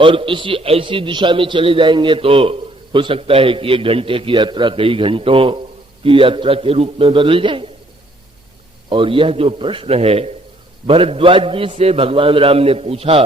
और किसी ऐसी दिशा में चले जाएंगे तो हो सकता है कि 1 घंटे की यात्रा कई घंटों की यात्रा के रूप में बदल जाए। और यह जो प्रश्न है भरद्वाज जी से भगवान राम ने पूछा,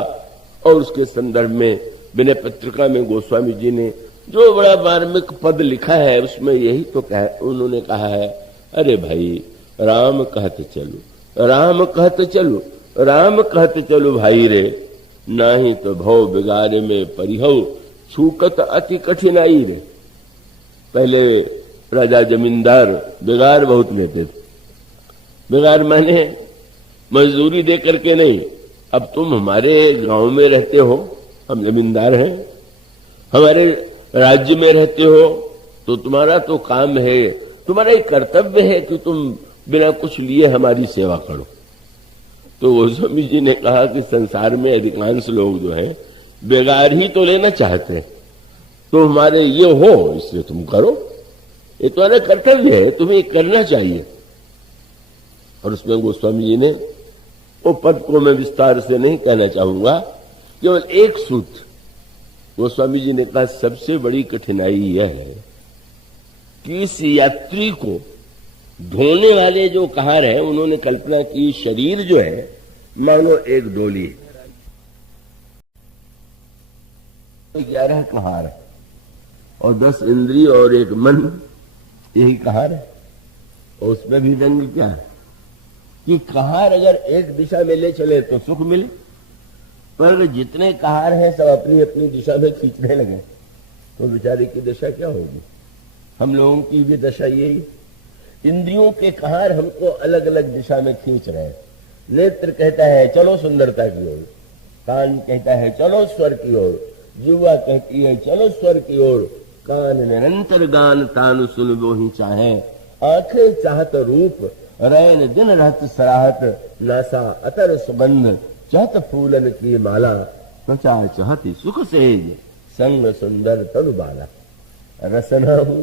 और उसके संदर्भ में विनय पत्रिका में गोस्वामी जी ने जो बड़ा मार्मिक पद लिखा है उसमें यही तो उन्होंने कहा है, अरे भाई राम कहते चलो, राम कहते चलो, राम कहते चलो भाई रे, नाही तो भव बिगारे में परिहव छूकत अति कठिनाई रे। पहले राजा जमींदार बिगार बहुत लेते थे। बिगार माने मजदूरी दे करके नहीं। अब तुम हमारे गांव में रहते हो, हम जमींदार हैं, हमारे राज्य में रहते हो, तो तुम्हारा तो काम है, तुम्हारा एक कर्तव्य है कि तुम बिना कुछ लिए हमारी सेवा करो। तो गोस्वामी जी ने कहा कि संसार में अधिकांश लोग जो हैं बेगार ही तो लेना चाहते हैं, तो हमारे ये हो इसलिए तुम करो। ये तुम्हारा कर्तव्य है, तुम्हें करना चाहिए। और उसमें गोस्वामी जी ने वो पद को मैं विस्तार से नहीं कहना चाहूंगा, केवल एक सूत्र गोस्वामी जी ने कहा, सबसे बड़ी कठिनाई यह है कि इस यात्री को ढोने वाले जो कहार है, उन्होंने कल्पना की शरीर जो है मानो एक डोली, 11 कहार है और 10 इंद्रिय और एक मन, यही कहार है। और उसमें भी व्यंग क्या है कि कहार अगर एक दिशा में ले चले तो सुख मिले, पर जितने कहार हैं सब अपनी अपनी दिशा में खींचने लगे तो बेचारे की दशा क्या होगी। हम लोगों की भी दशा यही, इंद्रियों के कहार हमको अलग अलग दिशा में खींच रहे हैं। नेत्र कहता है चलो सुंदरता की ओर, कान कहता है चलो स्वर की ओर, जीवा कहती है चलो स्वर की ओर, कान निरंतर गान तान सुन वो ही चाहे, आंखें चाहत रूप, रैन दिन रहत सराहत, नासा अतर सुगंध, चाहत फूलन की माला, त्वचा चाहती सुख सेज, संग सुंदर तनु बाला, रसना हूं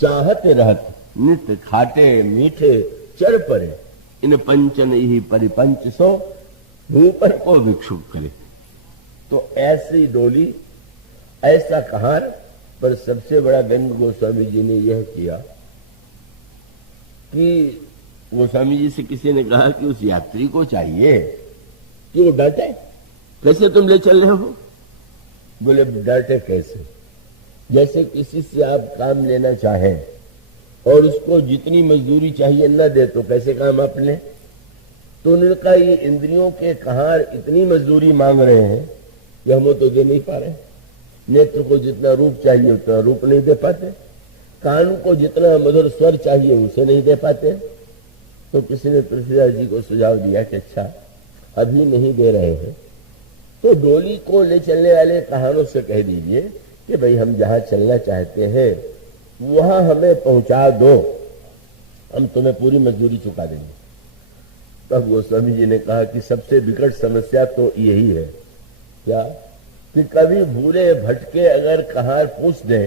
चाहत रहत, नित खाटे मीठे चर परे, इन पंचन ही परिपंच सो, भूपर को भिक्षुक करे। तो ऐसी डोली, ऐसा कहार, पर सबसे बड़ा व्यंग गोस्वामी जी ने यह किया कि गोस्वामी जी से किसी ने कहा कि उस यात्री को चाहिए कि वो डटे, कैसे तुम ले चल रहे हो? बोले डटे कैसे? जैसे किसी से आप काम लेना चाहें और उसको जितनी मजदूरी चाहिए न दे तो कैसे काम आप लें? तो उन्होंने कहा ये इंद्रियों के कहार इतनी मजदूरी मांग रहे हैं कि हम तो दे नहीं पा रहे। नेत्र को जितना रूप चाहिए उतना रूप नहीं दे पाते, कान को जितना मधुर स्वर चाहिए उसे नहीं दे पाते। तो किसी ने तुलसीदास जी को सुझाव दिया कि अच्छा अभी नहीं दे रहे हैं तो डोली को ले चलने वाले कहानों से कह दीजिए कि भाई हम जहां चलना चाहते हैं वहां हमें पहुंचा दो, हम तुम्हें पूरी मजदूरी चुका देंगे। तब गोस्वामी जी ने कहा कि सबसे विकट समस्या तो यही है क्या कि कभी भूले भटके अगर कहार पूछ दे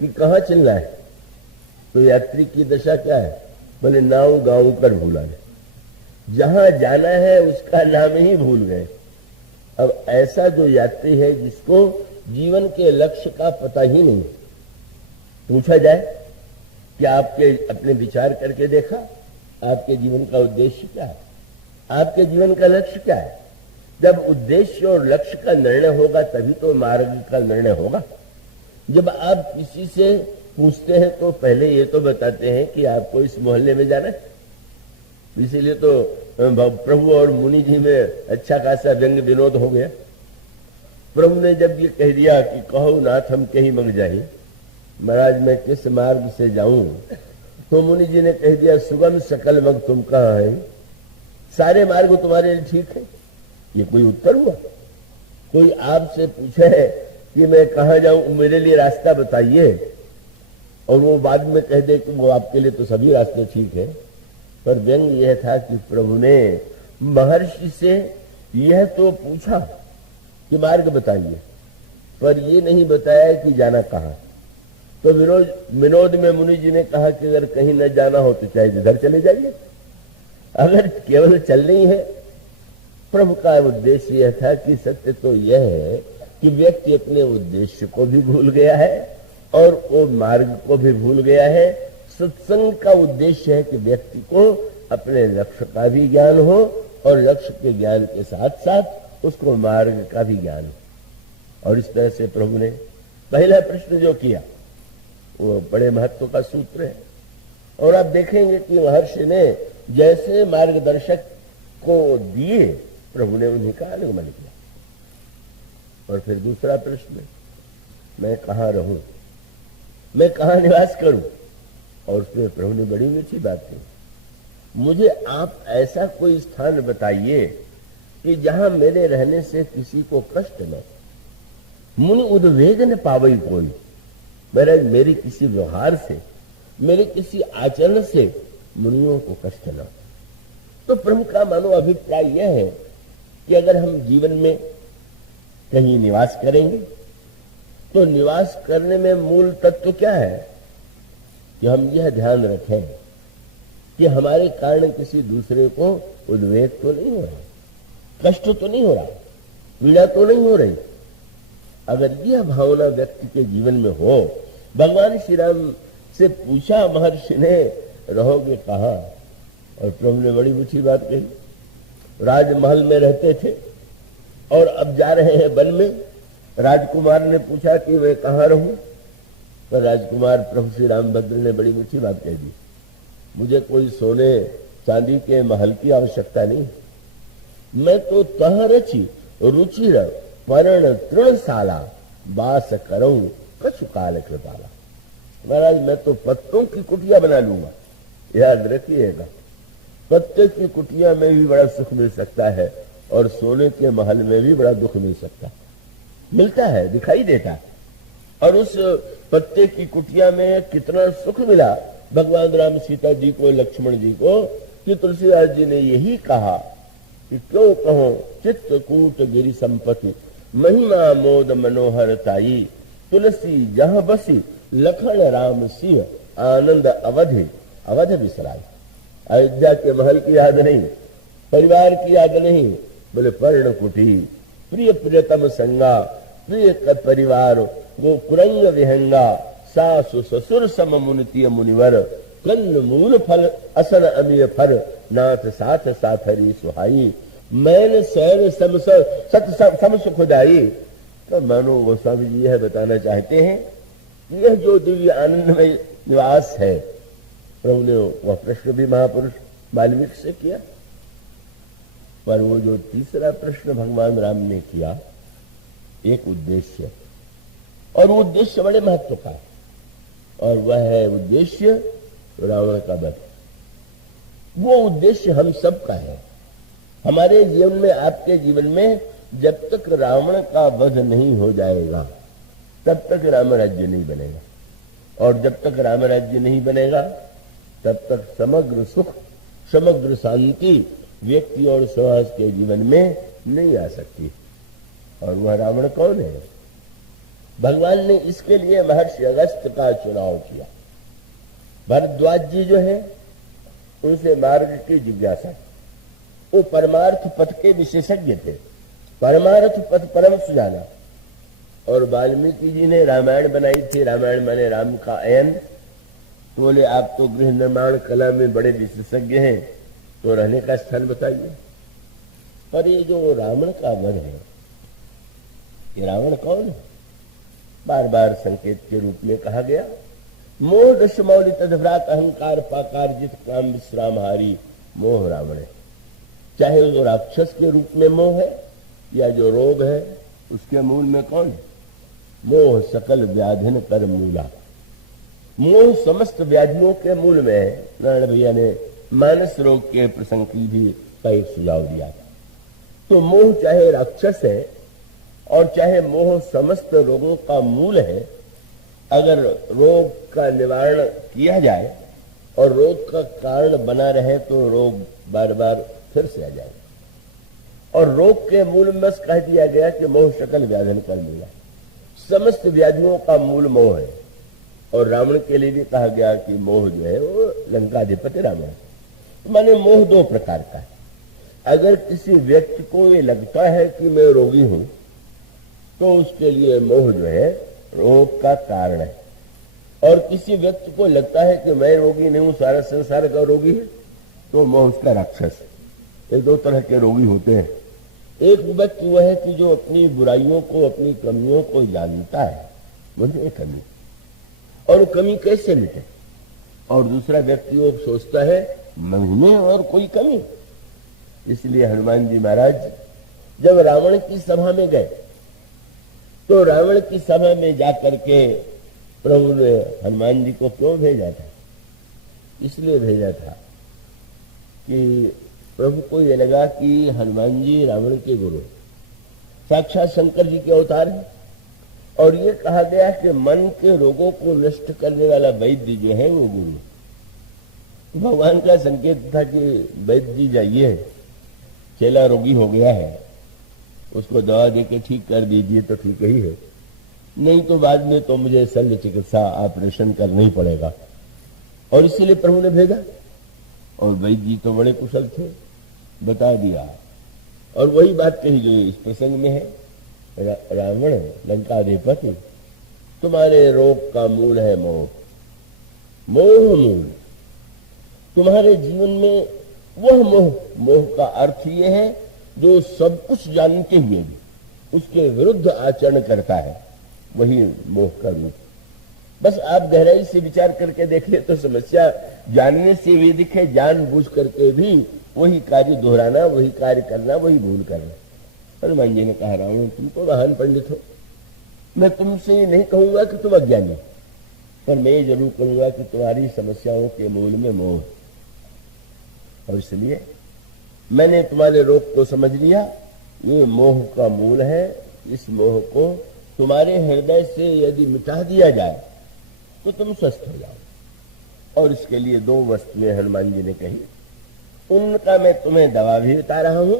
कि कहां चलना है तो यात्री की दशा क्या है? बोले नाव गांव कर भूला है, जहां जाना है उसका नाम ही भूल गए। अब ऐसा जो यात्री है जिसको जीवन के लक्ष्य का पता ही नहीं, पूछा जाए कि आपके अपने विचार करके देखा आपके जीवन का उद्देश्य क्या है, आपके जीवन का लक्ष्य क्या है? जब उद्देश्य और लक्ष्य का निर्णय होगा तभी तो मार्ग का निर्णय होगा। जब आप किसी से पूछते हैं तो पहले ये तो बताते हैं कि आपको इस मोहल्ले में जाना है, इसीलिए तो प्रभु और मुनि जी में अच्छा खासा व्यंग विनोद हो गया। प्रभु ने जब ये कह दिया कि कहो नाथ हम कहीं मंग जाए, महाराज मैं किस मार्ग से जाऊं, तो मुनि जी ने कह दिया सुगम सकल मग तुम कहाँ है, सारे मार्ग तुम्हारे लिए ठीक है। ये कोई उत्तर हुआ? कोई आपसे पूछे कि मैं कहाँ जाऊं, मेरे लिए रास्ता बताइए, और वो बाद में कह दे कि वो आपके लिए तो सभी रास्ते ठीक है। पर व्यंग यह था कि प्रभु ने महर्षि से यह तो पूछा कि मार्ग बताइए, पर ये नहीं बताया कि जाना कहाँ। तो विनोद में मुनि जी ने कहा कि अगर कहीं न जाना हो तो चाहे जिधर चले जाइए, अगर केवल चलना ही है। प्रभु का उद्देश्य यह था कि सत्य तो यह है कि व्यक्ति अपने उद्देश्य को भी भूल गया है और वो मार्ग को भी भूल गया है। सत्संग का उद्देश्य है कि व्यक्ति को अपने लक्ष्य का भी ज्ञान हो और लक्ष्य के ज्ञान के साथ साथ उसको मार्ग का भी ज्ञान हो। और इस तरह से प्रभु ने पहला प्रश्न जो किया वो बड़े महत्व का सूत्र है। और आप देखेंगे कि महर्षि ने जैसे मार्गदर्शक को दिए प्रभु ने उन्हीं का अनुगमन किया। और फिर दूसरा प्रश्न, मैं कहाँ रहूं, मैं कहाँ निवास करूं? और उसमें प्रभु ने बड़ी मीठी बात की, मुझे आप ऐसा कोई स्थान बताइए कि जहां मेरे रहने से किसी को कष्ट न, मुनि उद्वेग न पावई कोई। मेरे किसी व्यवहार से, मेरे किसी आचरण से मुनियों को कष्ट न। तो प्रभु का मानो अभिप्राय यह है कि अगर हम जीवन में कहीं निवास करेंगे तो निवास करने में मूल तत्व क्या है कि हम यह ध्यान रखें कि हमारे कारण किसी दूसरे को उद्वेग तो नहीं हो रहा, कष्ट तो नहीं हो रहा, पीड़ा तो नहीं हो रही। अगर यह भावना व्यक्ति के जीवन में हो, भगवान श्री राम से पूछा महर्षि ने, रहोगे कहाँ? और प्रभु ने बड़ी ऊंची बात कही, राजमहल में रहते थे और अब जा रहे हैं वन में। राजकुमार ने पूछा कि मैं कहाँ रहूं? तो राजकुमार प्रभु श्री रामभद्र ने बड़ी ऊंची बात कह दी, मुझे कोई सोने चांदी के महल की आवश्यकता नहीं, मैं तो तह रची रुचिर पर्ण तृणशाला वास करूं कछु काल कृपाला। महाराज मैं तो पत्तों की कुटिया बना लूंगा। याद रखिएगा, पत्ते की कुटिया में भी बड़ा सुख मिल सकता है और सोने के महल में भी बड़ा दुख मिल सकता है, मिलता है, दिखाई देता है। और उस पत्ते की कुटिया में कितना सुख मिला भगवान राम सीता जी को, लक्ष्मण जी को, कि तुलसीदास जी ने यही कहा कि क्यों कहो चित्रकूट गिरि संपत्ति, महिमा मोद मनोहर ताई, तुलसी जहां बसी लखन राम सिंह, आनंद अवधि अवध विसराई। अयोध्या के महल की याद नहीं, परिवार की याद नहीं, बोले पर्ण कुटी प्रिय प्रियतम संगा, प्रिय परिवार वो कुरंग विहंगा, सासु ससुर सम मुनितीय मुनिवर, कंद मूल फल असन अमीय फर, नाथ साथ साथरी सुहाई, मैन सैन सम सुखदाई। तो मानो गोस्वामी जी यह बताना चाहते हैं, यह जो दिव्य आनंद में निवास है, प्रभु ने वह प्रश्न भी महापुरुष वाल्मीकि से किया, पर वो जो तीसरा प्रश्न भगवान राम ने किया, एक उद्देश्य, और वो उद्देश्य बड़े महत्व का है, और वह है उद्देश्य रावण का वध। वो उद्देश्य हम सब का है। हमारे जीवन में, आपके जीवन में जब तक रावण का वध नहीं हो जाएगा तब तक राम राज्य नहीं बनेगा, और जब तक राम राज्य नहीं बनेगा तब तक समग्र सुख, समग्र शांति व्यक्ति और समाज के जीवन में नहीं आ सकती। और वह रावण कौन है? भगवान ने इसके लिए महर्षि अगस्त्य का चुनाव किया। भरद्वाज जी जो है उनसे मार्ग की जिज्ञासा, वो परमार्थ पथ के विशेषज्ञ थे, परमार्थ पथ परम सुजाना। और वाल्मीकि जी ने रामायण बनाई थी, रामायण माने राम का अयन। तो बोले आप तो गृह निर्माण कला में बड़े विशेषज्ञ हैं, तो रहने का स्थान बताइए। पर ये जो रावण का वध है, ये रावण कौन है? बार बार संकेत के रूप में कहा गया, मोह दशमौलि तदभ्रात अहंकार पाकार जित काम विश्राम हारी, मोह रावण है। चाहे वो राक्षस के रूप में मोह है या जो रोग है उसके मूल में कौन है? मोह सकल व्याधिन कर मूला। मोह समस्त व्याधियों के मूल में है। नारायण भैया ने मानस रोग के प्रसंग की भी का एक सुझाव दिया था। तो मोह चाहे राक्षस है और चाहे मोह समस्त रोगों का मूल है, अगर रोग का निवारण किया जाए और रोग का कारण बना रहे तो रोग बार बार फिर से आ जाए। और रोग के मूल में कह दिया गया कि मोह सकल व्याधिन कर मूला, समस्त व्याधियों का मूल मोह है। और रावण के लिए भी कहा गया कि मोह जो है वो लंकाधिपति रावण है। माने मोह दो प्रकार का है। अगर किसी व्यक्ति को ये लगता है कि मैं रोगी हूं, तो उसके लिए मोह जो है रोग का कारण है। और किसी व्यक्ति को लगता है कि मैं रोगी नहीं हूं, सारा संसार का रोगी है, तो मोह उसका राक्षस है। ये दो तरह के रोगी होते हैं। एक व्यक्ति वह है कि जो अपनी बुराइयों को, अपनी कमियों को जानता है, मुझे कमी, और कमी कैसे मिटे। और दूसरा व्यक्ति वो सोचता है में और कोई कमी। इसलिए हनुमान जी महाराज जब रावण की सभा में गए, तो रावण की सभा में जाकर के प्रभु ने हनुमान जी को क्यों भेजा था? इसलिए भेजा था कि प्रभु को यह लगा कि हनुमान जी रावण के गुरु, साक्षात शंकर जी के अवतार हैं। और ये कहा गया कि मन के रोगों को नष्ट करने वाला वैद्य जो है वो गुरु। तो भगवान का संकेत था कि वैद्य जी जाइए, चेला रोगी हो गया है, उसको दवा देके ठीक कर दीजिए तो ठीक ही है, नहीं तो बाद में तो मुझे शल्य चिकित्सा ऑपरेशन करना ही पड़ेगा। और इसीलिए प्रभु ने भेजा। और वैद्य जी तो बड़े कुशल थे, बता दिया। और वही बात कही जो इस प्रसंग में है, रावण लंकाधिपति, तुम्हारे रोग का मूल है मोह, मोह मूल। तुम्हारे जीवन में वह मोह, मोह का अर्थ यह है जो सब कुछ जानते हुए भी उसके विरुद्ध आचरण करता है, वही मोह का रूप। बस आप गहराई से विचार करके देख ले तो समस्या जानने से वैदिक है, जानबूझ करके भी वही कार्य दोहराना, वही कार्य करना, वही भूल करना। हनुमान जी ने कहा, रावण तुम तो महान पंडित हो, मैं तुमसे नहीं कहूंगा कि तुम अज्ञानी, पर मैं ये जरूर कहूंगा कि तुम्हारी समस्याओं के मूल में मोह, और इसलिए मैंने तुम्हारे रोग को समझ लिया। ये मोह का मूल है। इस मोह को तुम्हारे हृदय से यदि मिटा दिया जाए तो तुम स्वस्थ हो जाओ। और इसके लिए दो वस्तुएं हनुमान जी ने कही, उनका मैं तुम्हें दवा भी बता रहा हूं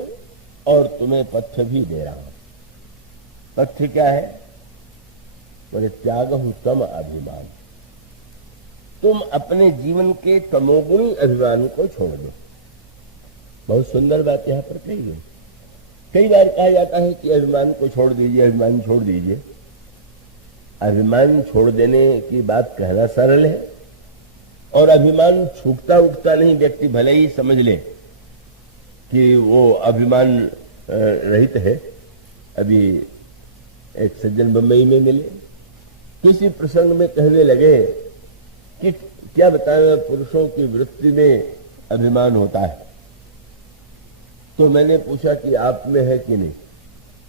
और तुम्हें पथ्य भी दे रहा हूं। पथ्य क्या है? बोले त्याग हूं तम अभिमान, तुम अपने जीवन के तमोगुणी अभिमान को छोड़ दो। बहुत सुंदर बात यहां पर कही गई। कई बार कहा जाता है कि अभिमान को छोड़ दीजिए, अभिमान छोड़ दीजिए। अभिमान छोड़ देने की बात कहना सरल है, और अभिमान छूटता उठता नहीं। व्यक्ति भले ही समझ ले कि वो अभिमान रहित है। अभी एक सज्जन बम्बई में मिले, किसी प्रसंग में कहने लगे कि क्या बताएं, पुरुषों की वृत्ति में अभिमान होता है। तो मैंने पूछा कि आप में है कि नहीं?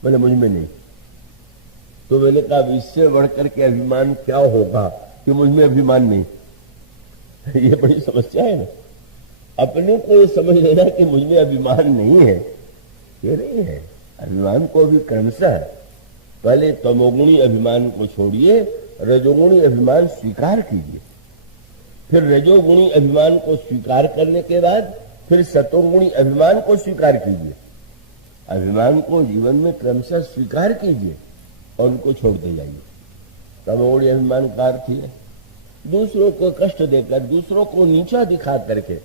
बोले मुझ में नहीं। तो मैंने कहा इससे बढ़कर के अभिमान क्या होगा कि मुझ में अभिमान नहीं। ये बड़ी समस्या है ना। अपने को ये समझ लेना कि मुझ में अभिमान नहीं है, ये नहीं है। अभिमान को भी क्रमशः पहले तमोगुणी अभिमान को छोड़िए, रजोगुणी अभिमान स्वीकार कीजिए। फिर रजोगुणी अभिमान को स्वीकार करने के बाद फिर सतोगुणी अभिमान को स्वीकार कीजिए। अभिमान को जीवन में क्रमशः स्वीकार कीजिए और उनको छोड़ते जाइए। तमोगुणी अभिमान का अर्थ है दूसरों को कष्ट देकर, दूसरों को नीचा दिखा करके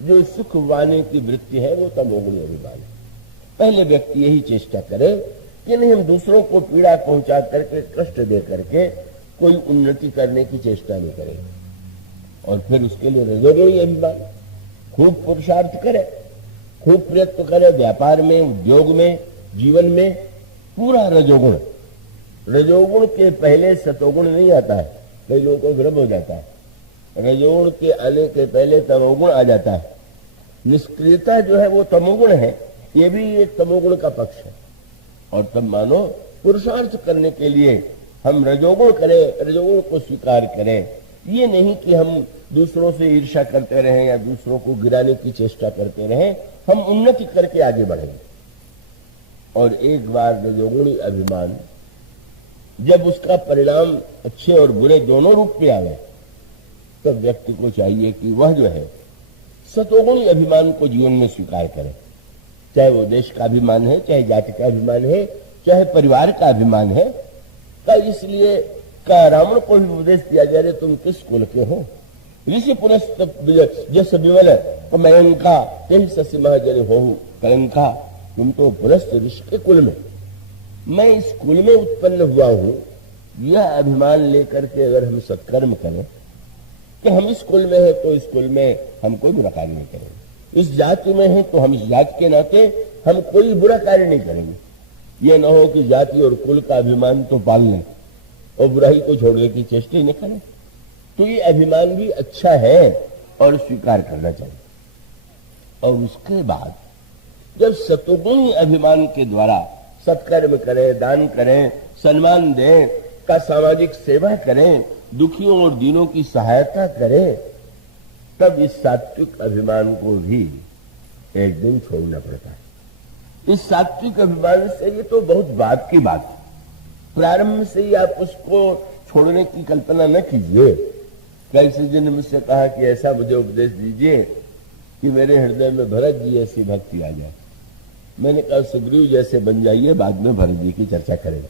जो सुख पाने की वृत्ति है, वो तमोगुणी अभिमान है। पहले व्यक्ति यही चेष्टा करे कि नहीं, हम दूसरों को पीड़ा पहुंचा करके, कष्ट दे करके कोई उन्नति करने की चेष्टा नहीं करेंगे। और फिर उसके लिए रजोगुणी अभिमान, खूब पुरुषार्थ करे, खूब प्रयत्न करे, व्यापार में, उद्योग में, जीवन में, पूरा रजोगुण। रजोगुण के पहले सतोगुण नहीं आता है, कई लोगों को भ्रम हो जाता है। रजोगुण के आने के पहले तमोगुण आ जाता है। निष्क्रियता जो है वो तमोगुण है, ये भी एक तमोगुण का पक्ष है। और तब मानो पुरुषार्थ करने के लिए हम रजोगुण करें, रजोगुण को स्वीकार करें। ये नहीं कि हम दूसरों से ईर्ष्या करते रहें या दूसरों को गिराने की चेष्टा करते रहें, हम उन्नति करके आगे बढ़ेंगे। और एक बार रजोगुणी अभिमान जब उसका परिणाम अच्छे और बुरे दोनों रूप में आवे, तब व्यक्ति को चाहिए कि वह जो है सतोगुणी अभिमान को जीवन में स्वीकार करे। चाहे वो देश का अभिमान है, चाहे जाति का अभिमान है, चाहे परिवार का अभिमान है। का इसलिए का रावण को भी उपदेश दिया जा रहे, तुम किस कुल के हो? ऋषि पुनस्त जस विमल मयंका तेहि ससी महाजन हो कलंका। तुम तो पुनस्त ऋषि के कुल में, मैं इस कुल में उत्पन्न हुआ हूं। यह अभिमान लेकर के अगर हम सत्कर्म करें कि हम इस कुल में है तो इस कुल में हम कोई बुरा कार्य नहीं करेंगे, इस जाति में है तो हम इस जाति के नाते हम कोई बुरा कार्य नहीं करेंगे। यह न हो कि जाति और कुल का अभिमान तो पाल लें और बुराई को छोड़ने की चेष्टा ही नहीं करें। तो ये अभिमान भी अच्छा है और स्वीकार करना चाहिए। और उसके बाद जब सतोगुणी अभिमान के द्वारा सत्कर्म करें, दान करें, सम्मान दें, का सामाजिक सेवा करें, दुखियों और दीनों की सहायता करें, तब इस सात्विक अभिमान को भी एक दिन छोड़ना पड़ता है। इस सात्विक अभिमान से ये तो बहुत बाद की बात है, प्रारंभ से ही आप उसको छोड़ने की कल्पना न कीजिए। कैसे जन मुझसे कहा कि ऐसा मुझे उपदेश दीजिए कि मेरे हृदय में भरत जी ऐसी भक्ति आ जाए। मैंने कहा सुग्रीव जैसे बन जाइए, बाद में भरत जी की चर्चा करेंगे।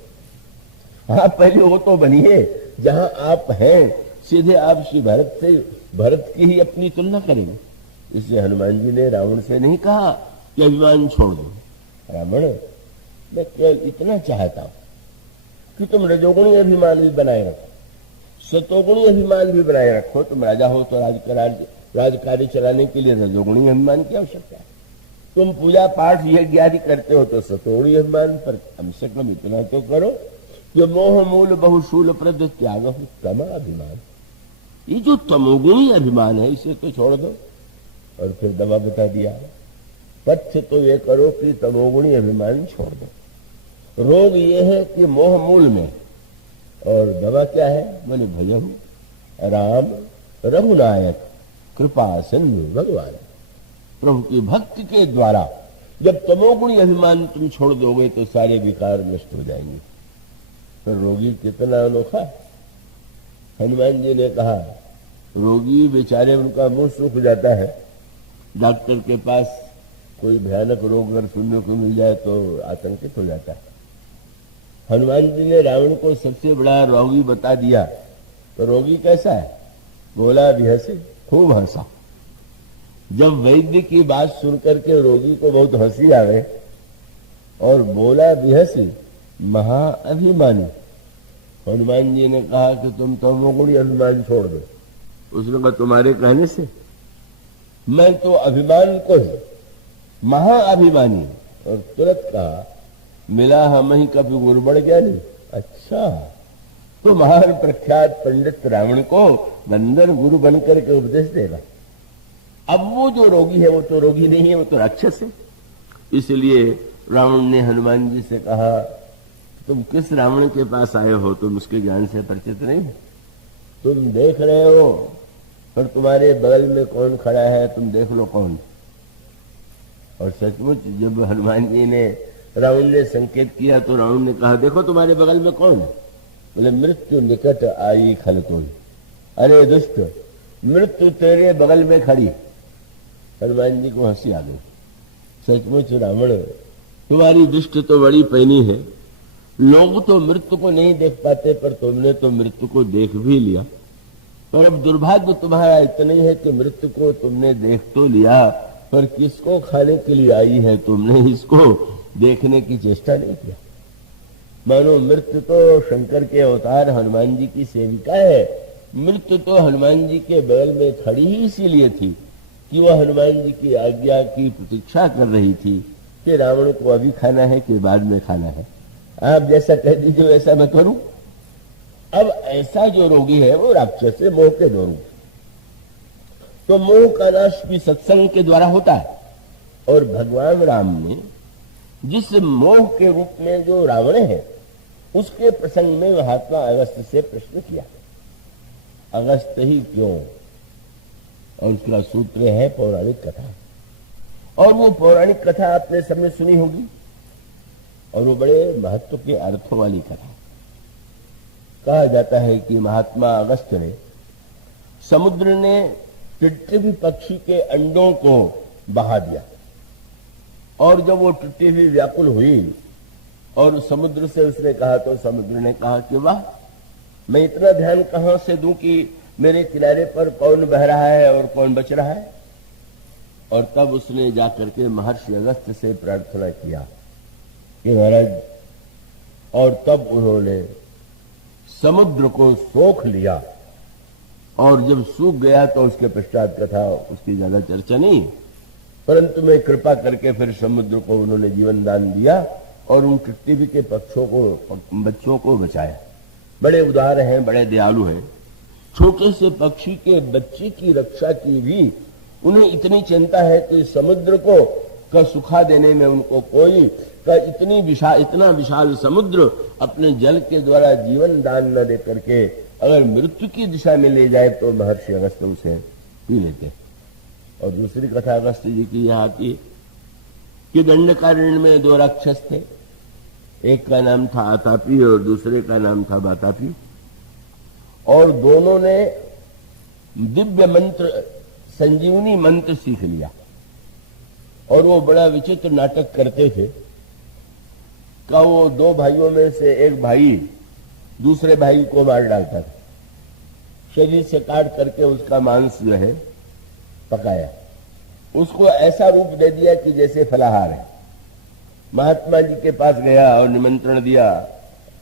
हाँ, पहले वो तो बनिए, जहां आप हैं सीधे आप श्री भरत से भरत की ही अपनी तुलना करेंगे। इसलिए हनुमान जी ने रावण से नहीं कहा कि अभिमान छोड़ दो। रावण, मैं केवल इतना चाहता हूं कि तुम रजोगुणी अभिमान भी बनाए रखो, सतोगुणी अभिमान भी बनाए रखो। तुम राजा हो तो राजकार्य चलाने के लिए रजोगुणी अभिमान की आवश्यकता है। तुम पूजा पाठ यज्ञ आदि करते हो तो सतोगुणी अभिमान, पर कम से कम इतना तो करो कि मोह मूल बहुशूल प्रद त्याग हो तम अभिमान। ये जो तमोगुणी अभिमान है इसे तो छोड़ दो। और फिर दवा बता दिया, पथ्य तो ये करो कि तमोगुणी अभिमान छोड़ दो। रोग ये है कि मोह मूल में, और दवा क्या है? बोले भजन राम रघुनायक कृपा सिंधु भगवान। प्रभु की भक्ति के द्वारा जब तमोगुणी अभिमान तुम छोड़ दोगे तो सारे विकार नष्ट हो जाएंगे। तो रोगी कितना अनोखा। हनुमान जी ने कहा, रोगी बेचारे उनका मुंह सूख जाता है। डॉक्टर के पास कोई भयानक रोग अगर सुनने को मिल जाए तो आतंकित हो जाता है। हनुमान जी ने रावण को सबसे बड़ा रोगी बता दिया। तो रोगी कैसा है? बोला भी हंसे, खूब हंसा। जब वैद्य की बात सुनकर के रोगी को बहुत हंसी आ गई और बोला भी हंसी, महाअभिमानी। हनुमान जी ने कहा कि तुम तमोगुणी अभिमान छोड़ दो। उसने कहा, तुम्हारे कहने से मैं तो अभिमान को ही महाअभिमानी। और तुरंत कहा, मिला हम ही कभी गुरु बढ़ गया नहीं। अच्छा, तो महान प्रख्यात पंडित रावण को नंदन गुरु बनकर के उपदेश देगा। अब वो जो रोगी है वो तो रोगी नहीं है, वो तो राक्षस है। इसलिए रावण ने हनुमान जी से कहा, तुम किस रावण के पास आए हो? तुम उसके ज्ञान से परिचित नहीं हो। तुम देख रहे हो, पर तुम्हारे बगल में कौन खड़ा है तुम देख लो कौन। और सचमुच जब हनुमान जी ने, रावण ने संकेत किया तो रावण ने कहा, देखो तुम्हारे बगल में कौन है? बोले, मृत्यु निकट आई खल कोई। अरे दुष्ट, मृत्यु तेरे बगल में खड़ी। हनुमान जी को हंसी आ गई। सचमुच रावण, तुम्हारी दृष्टि तो बड़ी पैनी है। लोग तो मृत्यु को नहीं देख पाते, पर तुमने तो मृत्यु को देख भी लिया। पर अब दुर्भाग्य तुम्हारा इतना ही है कि मृत्यु को तुमने देख तो लिया, पर किसको खाने के लिए आई है तुमने इसको देखने की चेष्टा नहीं किया। मानो मृत्यु तो शंकर के अवतार हनुमान जी की सेविका है। मृत्यु तो हनुमान जी के बगल में खड़ी ही इसीलिए थी कि वह हनुमान जी की आज्ञा की प्रतीक्षा कर रही थी कि रावण को अभी खाना है कि बाद में खाना है। आप जैसा कह दीजिए वैसा मैं करूं। अब ऐसा जो रोगी है वो राक्षस है, मोह के दो रूप। तो मोह का नाश भी सत्संग के द्वारा होता है। और भगवान राम ने जिस मोह के रूप में जो रावण है उसके प्रसंग में महात्मा अगस्त्य से प्रश्न किया। अगस्त्य ही क्यों? और उसका सूत्र है पौराणिक कथा। और वो पौराणिक कथा आपने सबने सुनी होगी, और वो बड़े महत्व के अर्थों वाली कथा। कहा जाता है कि महात्मा अगस्त्य ने, समुद्र ने टिटवी पक्षी के अंडों को बहा दिया, और जब वो टिटवी व्याकुल हुई और समुद्र से उसने कहा, तो समुद्र ने कहा कि वाह, मैं इतना ध्यान कहां से दूं कि मेरे किनारे पर कौन बह रहा है और कौन बच रहा है। और तब उसने जाकर के महर्षि अगस्त्य से प्रार्थना किया कि महाराज, और तब उन्होंने समुद्र को सोख लिया। और जब सूख गया तो उसके पश्चात कथा उसकी ज्यादा चर्चा नहीं, परंतु मैं कृपा करके फिर समुद्र को उन्होंने जीवन दान दिया और उन टिटवी के बच्चों को बचाया। बड़े उदार हैं, बड़े दयालु हैं। छोटे से पक्षी के बच्चे की रक्षा की भी उन्हें इतनी चिंता है कि समुद्र को का सुखा देने में उनको कोई का इतना विशाल समुद्र अपने जल के द्वारा जीवन दान न दे करके अगर मृत्यु की दिशा में ले जाए तो महर्षि अगस्त्य उसे पी लेते। और दूसरी कथा अगस्त्य जी की यहाँ की कि दंडकारण्य में दो राक्षस थे, एक का नाम था आतापी और दूसरे का नाम था वातापी। और दोनों ने दिव्य मंत्र, संजीवनी मंत्र सीख लिया। और वो बड़ा विचित्र नाटक करते थे का वो दो भाइयों में से एक भाई दूसरे भाई को मार डालता था। शरीर से काट करके उसका मांस जो है पकाया, उसको ऐसा रूप दे दिया कि जैसे फलाहार है। महात्मा जी के पास गया और निमंत्रण दिया,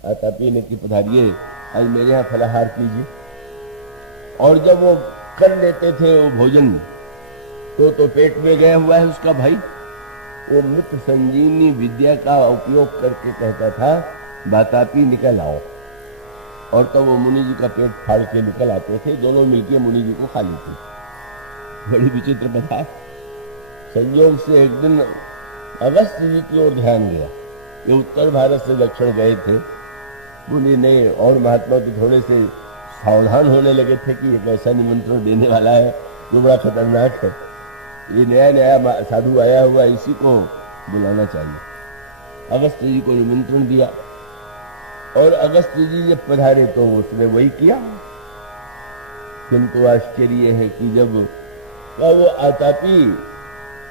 आतापी ने कि पधारिए, आज मेरे यहाँ फलाहार कीजिए। और जब वो कर लेते थे वो भोजन, तो पेट में गया हुआ है उसका भाई, वो मृत संजीवनी विद्या का उपयोग करके कहता था, बातापी निकल आओ। और तब वो मुनि जी का पेट फाड़ के निकल आते थे, दोनों मिलकर मुनि जी को खा लेते। बड़ी विचित्र कथा है। संयोग से एक दिन अगस्त जी की ओर ध्यान गया। ये उत्तर भारत से दक्षिण गए थे मुनि ने, और महात्मा तो थोड़े से सावधान होने लगे थे कि एक ऐसा निमंत्रण देने वाला है जो बड़ा खतरनाक है, ये नया नया साधु आया हुआ, इसी को बुलाना चाहिए। अगस्त जी को निमंत्रण दिया और अगस्त जी जब पधारे तो उसने वही किया। किंतु आश्चर्य है कि जब वो आतापी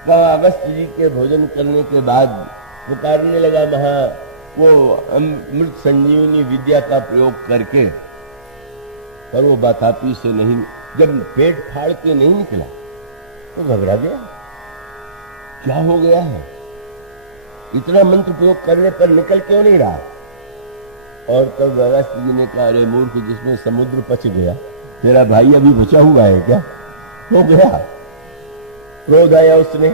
का अगस्त जी के भोजन करने के बाद पुकारने लगा, वो अमृत संजीवनी विद्या का प्रयोग करके, पर वो बातापी से नहीं, जब पेट फाड़ के नहीं निकला तो घबरा गया। क्या हो गया है, इतना मंत्र प्रयोग करने पर निकल क्यों नहीं रहा? और तब अगस्त जी ने कहा, अरे मूर्ख, जिसमें समुद्र पच गया, तेरा भाई अभी बचा हुआ है क्या? हो गया। क्रोध आया, उसने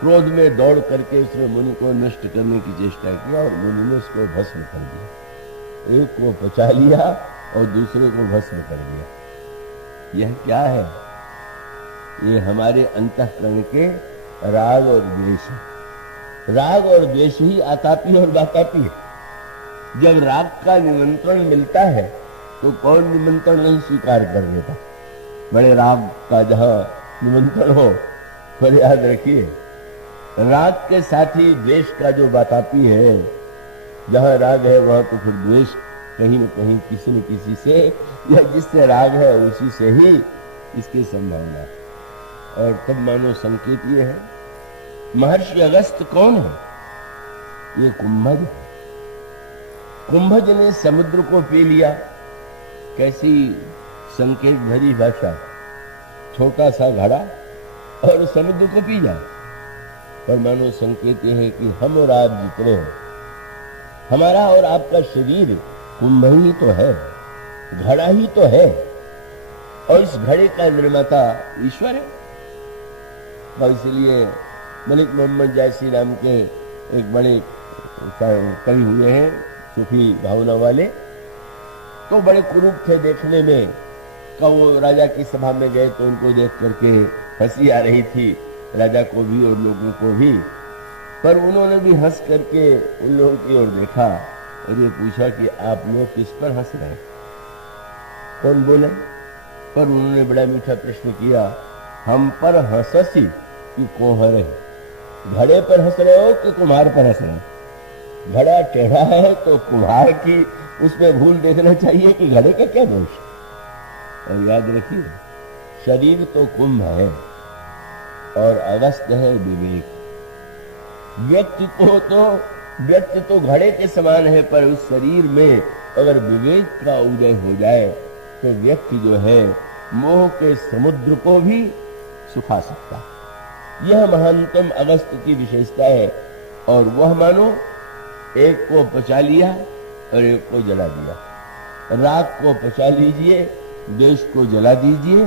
क्रोध में दौड़ करके उसने मुनि को नष्ट करने की चेष्टा की और मुनि ने उसको भस्म कर दिया। एक को पचा लिया और दूसरे को भस्म कर दिया। यह क्या है? ये हमारे अंतःकरण के राग और द्वेष है। राग और द्वेष ही आतापी और बातापी है। जब राग का निमंत्रण मिलता है तो कौन निमंत्रण नहीं स्वीकार कर लेता? बड़े राग का जहां निमंत्रण हो, पर याद रखिए, राग के साथ ही द्वेष का जो बातापी है, जहां राग है वहां तो फिर द्वेष कहीं न कहीं किसी न किसी से, या जिससे राग है उसी से ही इसकी संभावना है। और तब मानो संकेत ये है, महर्षि अगस्त कौन है? ये कुंभज है। कुंभज ने समुद्र को पी लिया। कैसी संकेत भरी भाषा, छोटा सा घड़ा और समुद्र को पी जाए। पर मानो संकेत यह है कि हम और आप जितने हैं, हमारा और आपका शरीर कुंभ ही तो है, घड़ा ही तो है, और इस घड़े का निर्माता ईश्वर है। और इसलिए मलिक मोहम्मद जायसी नाम के एक बड़े कवि हुए हैं, सूफी भावना वाले, तो बड़े कुरूप थे देखने में। कब वो राजा की सभा में गए तो उनको देख करके हंसी आ रही थी, राजा को भी और लोगों को भी। पर उन्होंने भी हंस करके उन लोगों की ओर देखा और ये पूछा कि आप लोग किस पर हंस रहे हैं? कौन बोले? पर उन्होंने बड़ा मीठा प्रश्न किया, हम पर हंसी कि कोहरे, घड़े पर हंस रहे हो कि कुम्हार पर हंस रहे हो? घड़ा टेढ़ा है तो कुम्हार की उसमें भूल देखना चाहिए कि घड़े का क्या दोष। और याद रखिए, शरीर तो कुंभ है और अगस्त है विवेक। व्यक्ति तो घड़े के समान है, पर उस शरीर में अगर विवेक का उदय हो जाए तो व्यक्ति जो है मोह के समुद्र को भी सुखा सकता है। यह महानतम अगस्त की विशेषता है। और वह मानो एक को पचा लिया और एक को जला दिया। राग को पचा लीजिए, देश को जला दीजिए,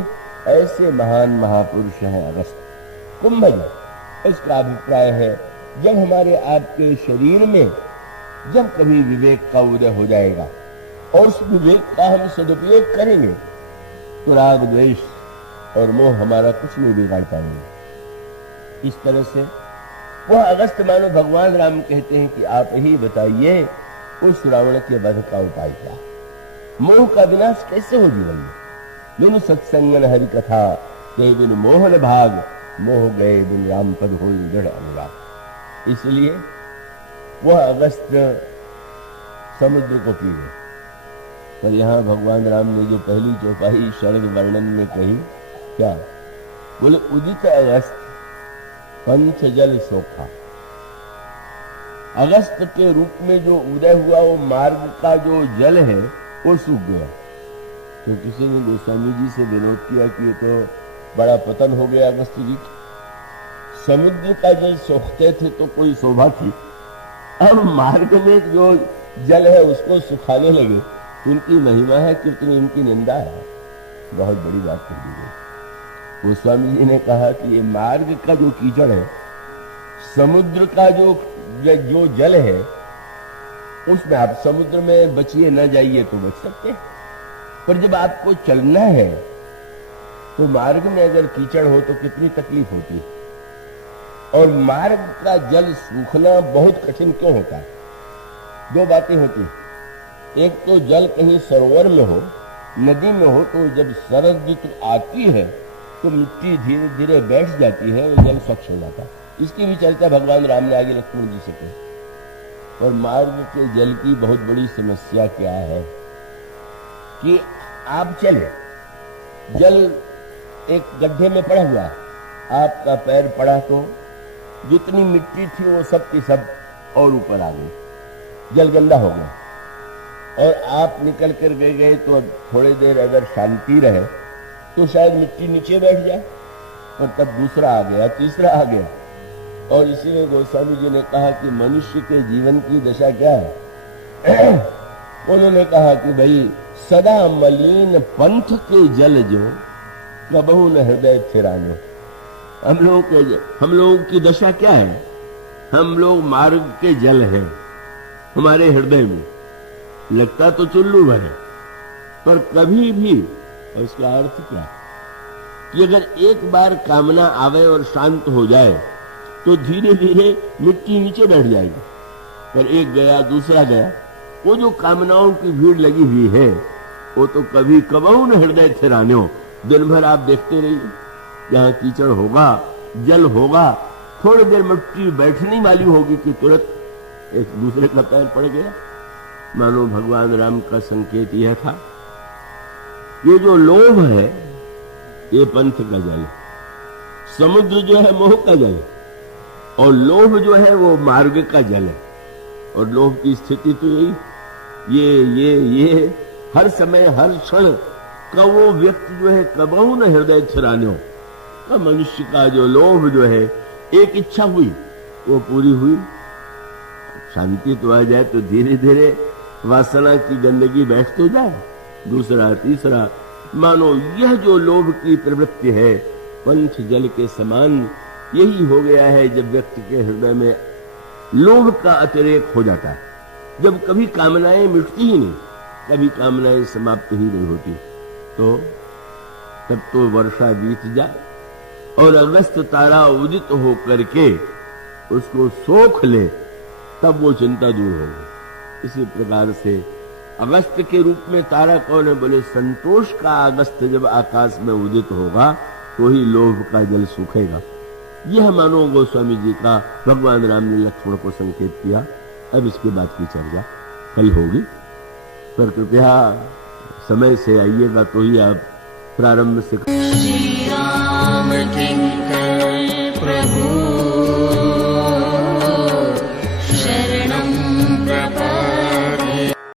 ऐसे महान महापुरुष हैं अगस्त। कुंभज इसका अभिप्राय है, जब हमारे आपके शरीर में जब कभी विवेक का उदय हो जाएगा और उस विवेक का हम सदुपयोग करेंगे तो राग द्वेष और मोह हमारा कुछ नहीं बिगाड़ पाएंगे। इस तरह से वह अगस्त मानो भगवान राम कहते हैं कि आप ही बताइए उस रावण के वध का उपाय क्या? मोह का विनाश कैसे हो जीवन में? बिनु सत्संगन हरि कथा ते बिनु मोहन भाग, मोह गए बिनु राम पद हो दृढ़ अनुराग। इसलिए वह अगस्त समुद्र को पी गए। पर यहां भगवान राम ने जो पहली चौपाई शरद वर्णन में कही, क्या बोले? उदित अगस्त पंच जल सोखा। अगस्त के रूप में जो उदय हुआ वो मार्ग का जो जल है वो सूख गया। तो किसी ने गोस्वामी जी से विरोध किया कि ये तो बड़ा पतन हो गया अगस्त्य जी। समुद्र का जल सोखते थे तो कोई शोभा थी, अब मार्ग में जो जल है उसको सुखाने लगे, इनकी महिमा है कि उतनी इनकी निंदा है। बहुत बड़ी बात कर दी गई। गोस्वामी जी ने कहा कि ये मार्ग का जो कीचड़ है, समुद्र का जो जल है, उसमें आप समुद्र में बचिए न जाइए तो बच सकते हैं, पर जब आपको चलना है तो मार्ग में अगर कीचड़ हो तो कितनी तकलीफ होती है। और मार्ग का जल सूखना बहुत कठिन क्यों होता है? दो बातें होती हैं। एक तो जल कहीं सरोवर में हो, नदी में हो, तो जब शरद ऋतु आती है तो मिट्टी धीरे धीरे बैठ जाती है, वो जल स्वच्छ हो जाता है। इसकी भी चर्चा भगवान राम ने आगे लक्ष्मण जी से कही। और मार्ग के जल की बहुत बड़ी समस्या क्या है कि आप चले, जल एक गड्ढे में पड़ा हुआ, आपका पैर पड़ा तो जितनी मिट्टी थी वो सब की सब और ऊपर आ गई, जल गंदा हो गया। और आप निकल कर गए तो अब थोड़ी देर अगर शांति रहे तो शायद मिट्टी नीचे बैठ जाए, और तब दूसरा आ गया, तीसरा आ गया। और इसीलिए गोस्वामी जी ने कहा कि मनुष्य के जीवन की दशा क्या है? उन्होंने कहा कि भाई सदा मलिन पंथ के जल जो कबहू न हृदय थिरानो। हम लोगों की दशा क्या है? हम लोग मार्ग के जल हैं, हमारे हृदय में लगता तो चुल्लू है, पर कभी भी, और इसका अर्थ क्या है कि अगर एक बार कामना आवे और शांत हो जाए तो धीरे धीरे मिट्टी नीचे बैठ जाएगी। पर एक गया दूसरा गया, वो जो कामनाओं की भीड़ लगी हुई है वो तो कभी कबहू न हृदय थिराने हो। दिन भर आप देखते रहिए, जहां कीचड़ होगा, जल होगा, थोड़ी देर मिट्टी बैठने वाली होगी कि तुरंत एक दूसरे का पैर पड़ गया। मानो भगवान राम का संकेत यह था, ये जो लोभ है ये पंथ का जल है, समुद्र जो है मोह का जल है, और लोभ जो है वो मार्ग का जल है। और लोभ की स्थिति तो यही, ये हर समय हर क्षण का वो व्यक्ति जो है कबहू न हृदय थिराने हो। का मनुष्य का जो लोभ जो है, एक इच्छा हुई वो पूरी हुई, शांति तो आ जाए तो धीरे धीरे वासना की गंदगी बैठ तो जाए, दूसरा तीसरा। मानो यह जो लोभ की प्रवृत्ति है पंथ जल के समान यही हो गया है। जब व्यक्ति के हृदय में लोभ का अतिरेक हो जाता है, जब कभी कामनाएं मिटती ही नहीं, कभी कामनाएं समाप्त ही नहीं होती, तो तब तो वर्षा बीत जाए और अगस्त तारा उदित हो करके उसको सोख ले, तब वो चिंता दूर होगी। इसी प्रकार से अगस्त के रूप में तारा कौन है? बोले संतोष का अगस्त जब आकाश में उदित होगा तो ही लोभ का जल सूखेगा। यह मानो गोस्वामी जी का भगवान राम ने लक्ष्मण को संकेत किया। अब इसके बाद की चर्चा कल होगी, पर कृपया समय से आइएगा तो ही आप प्रारंभ से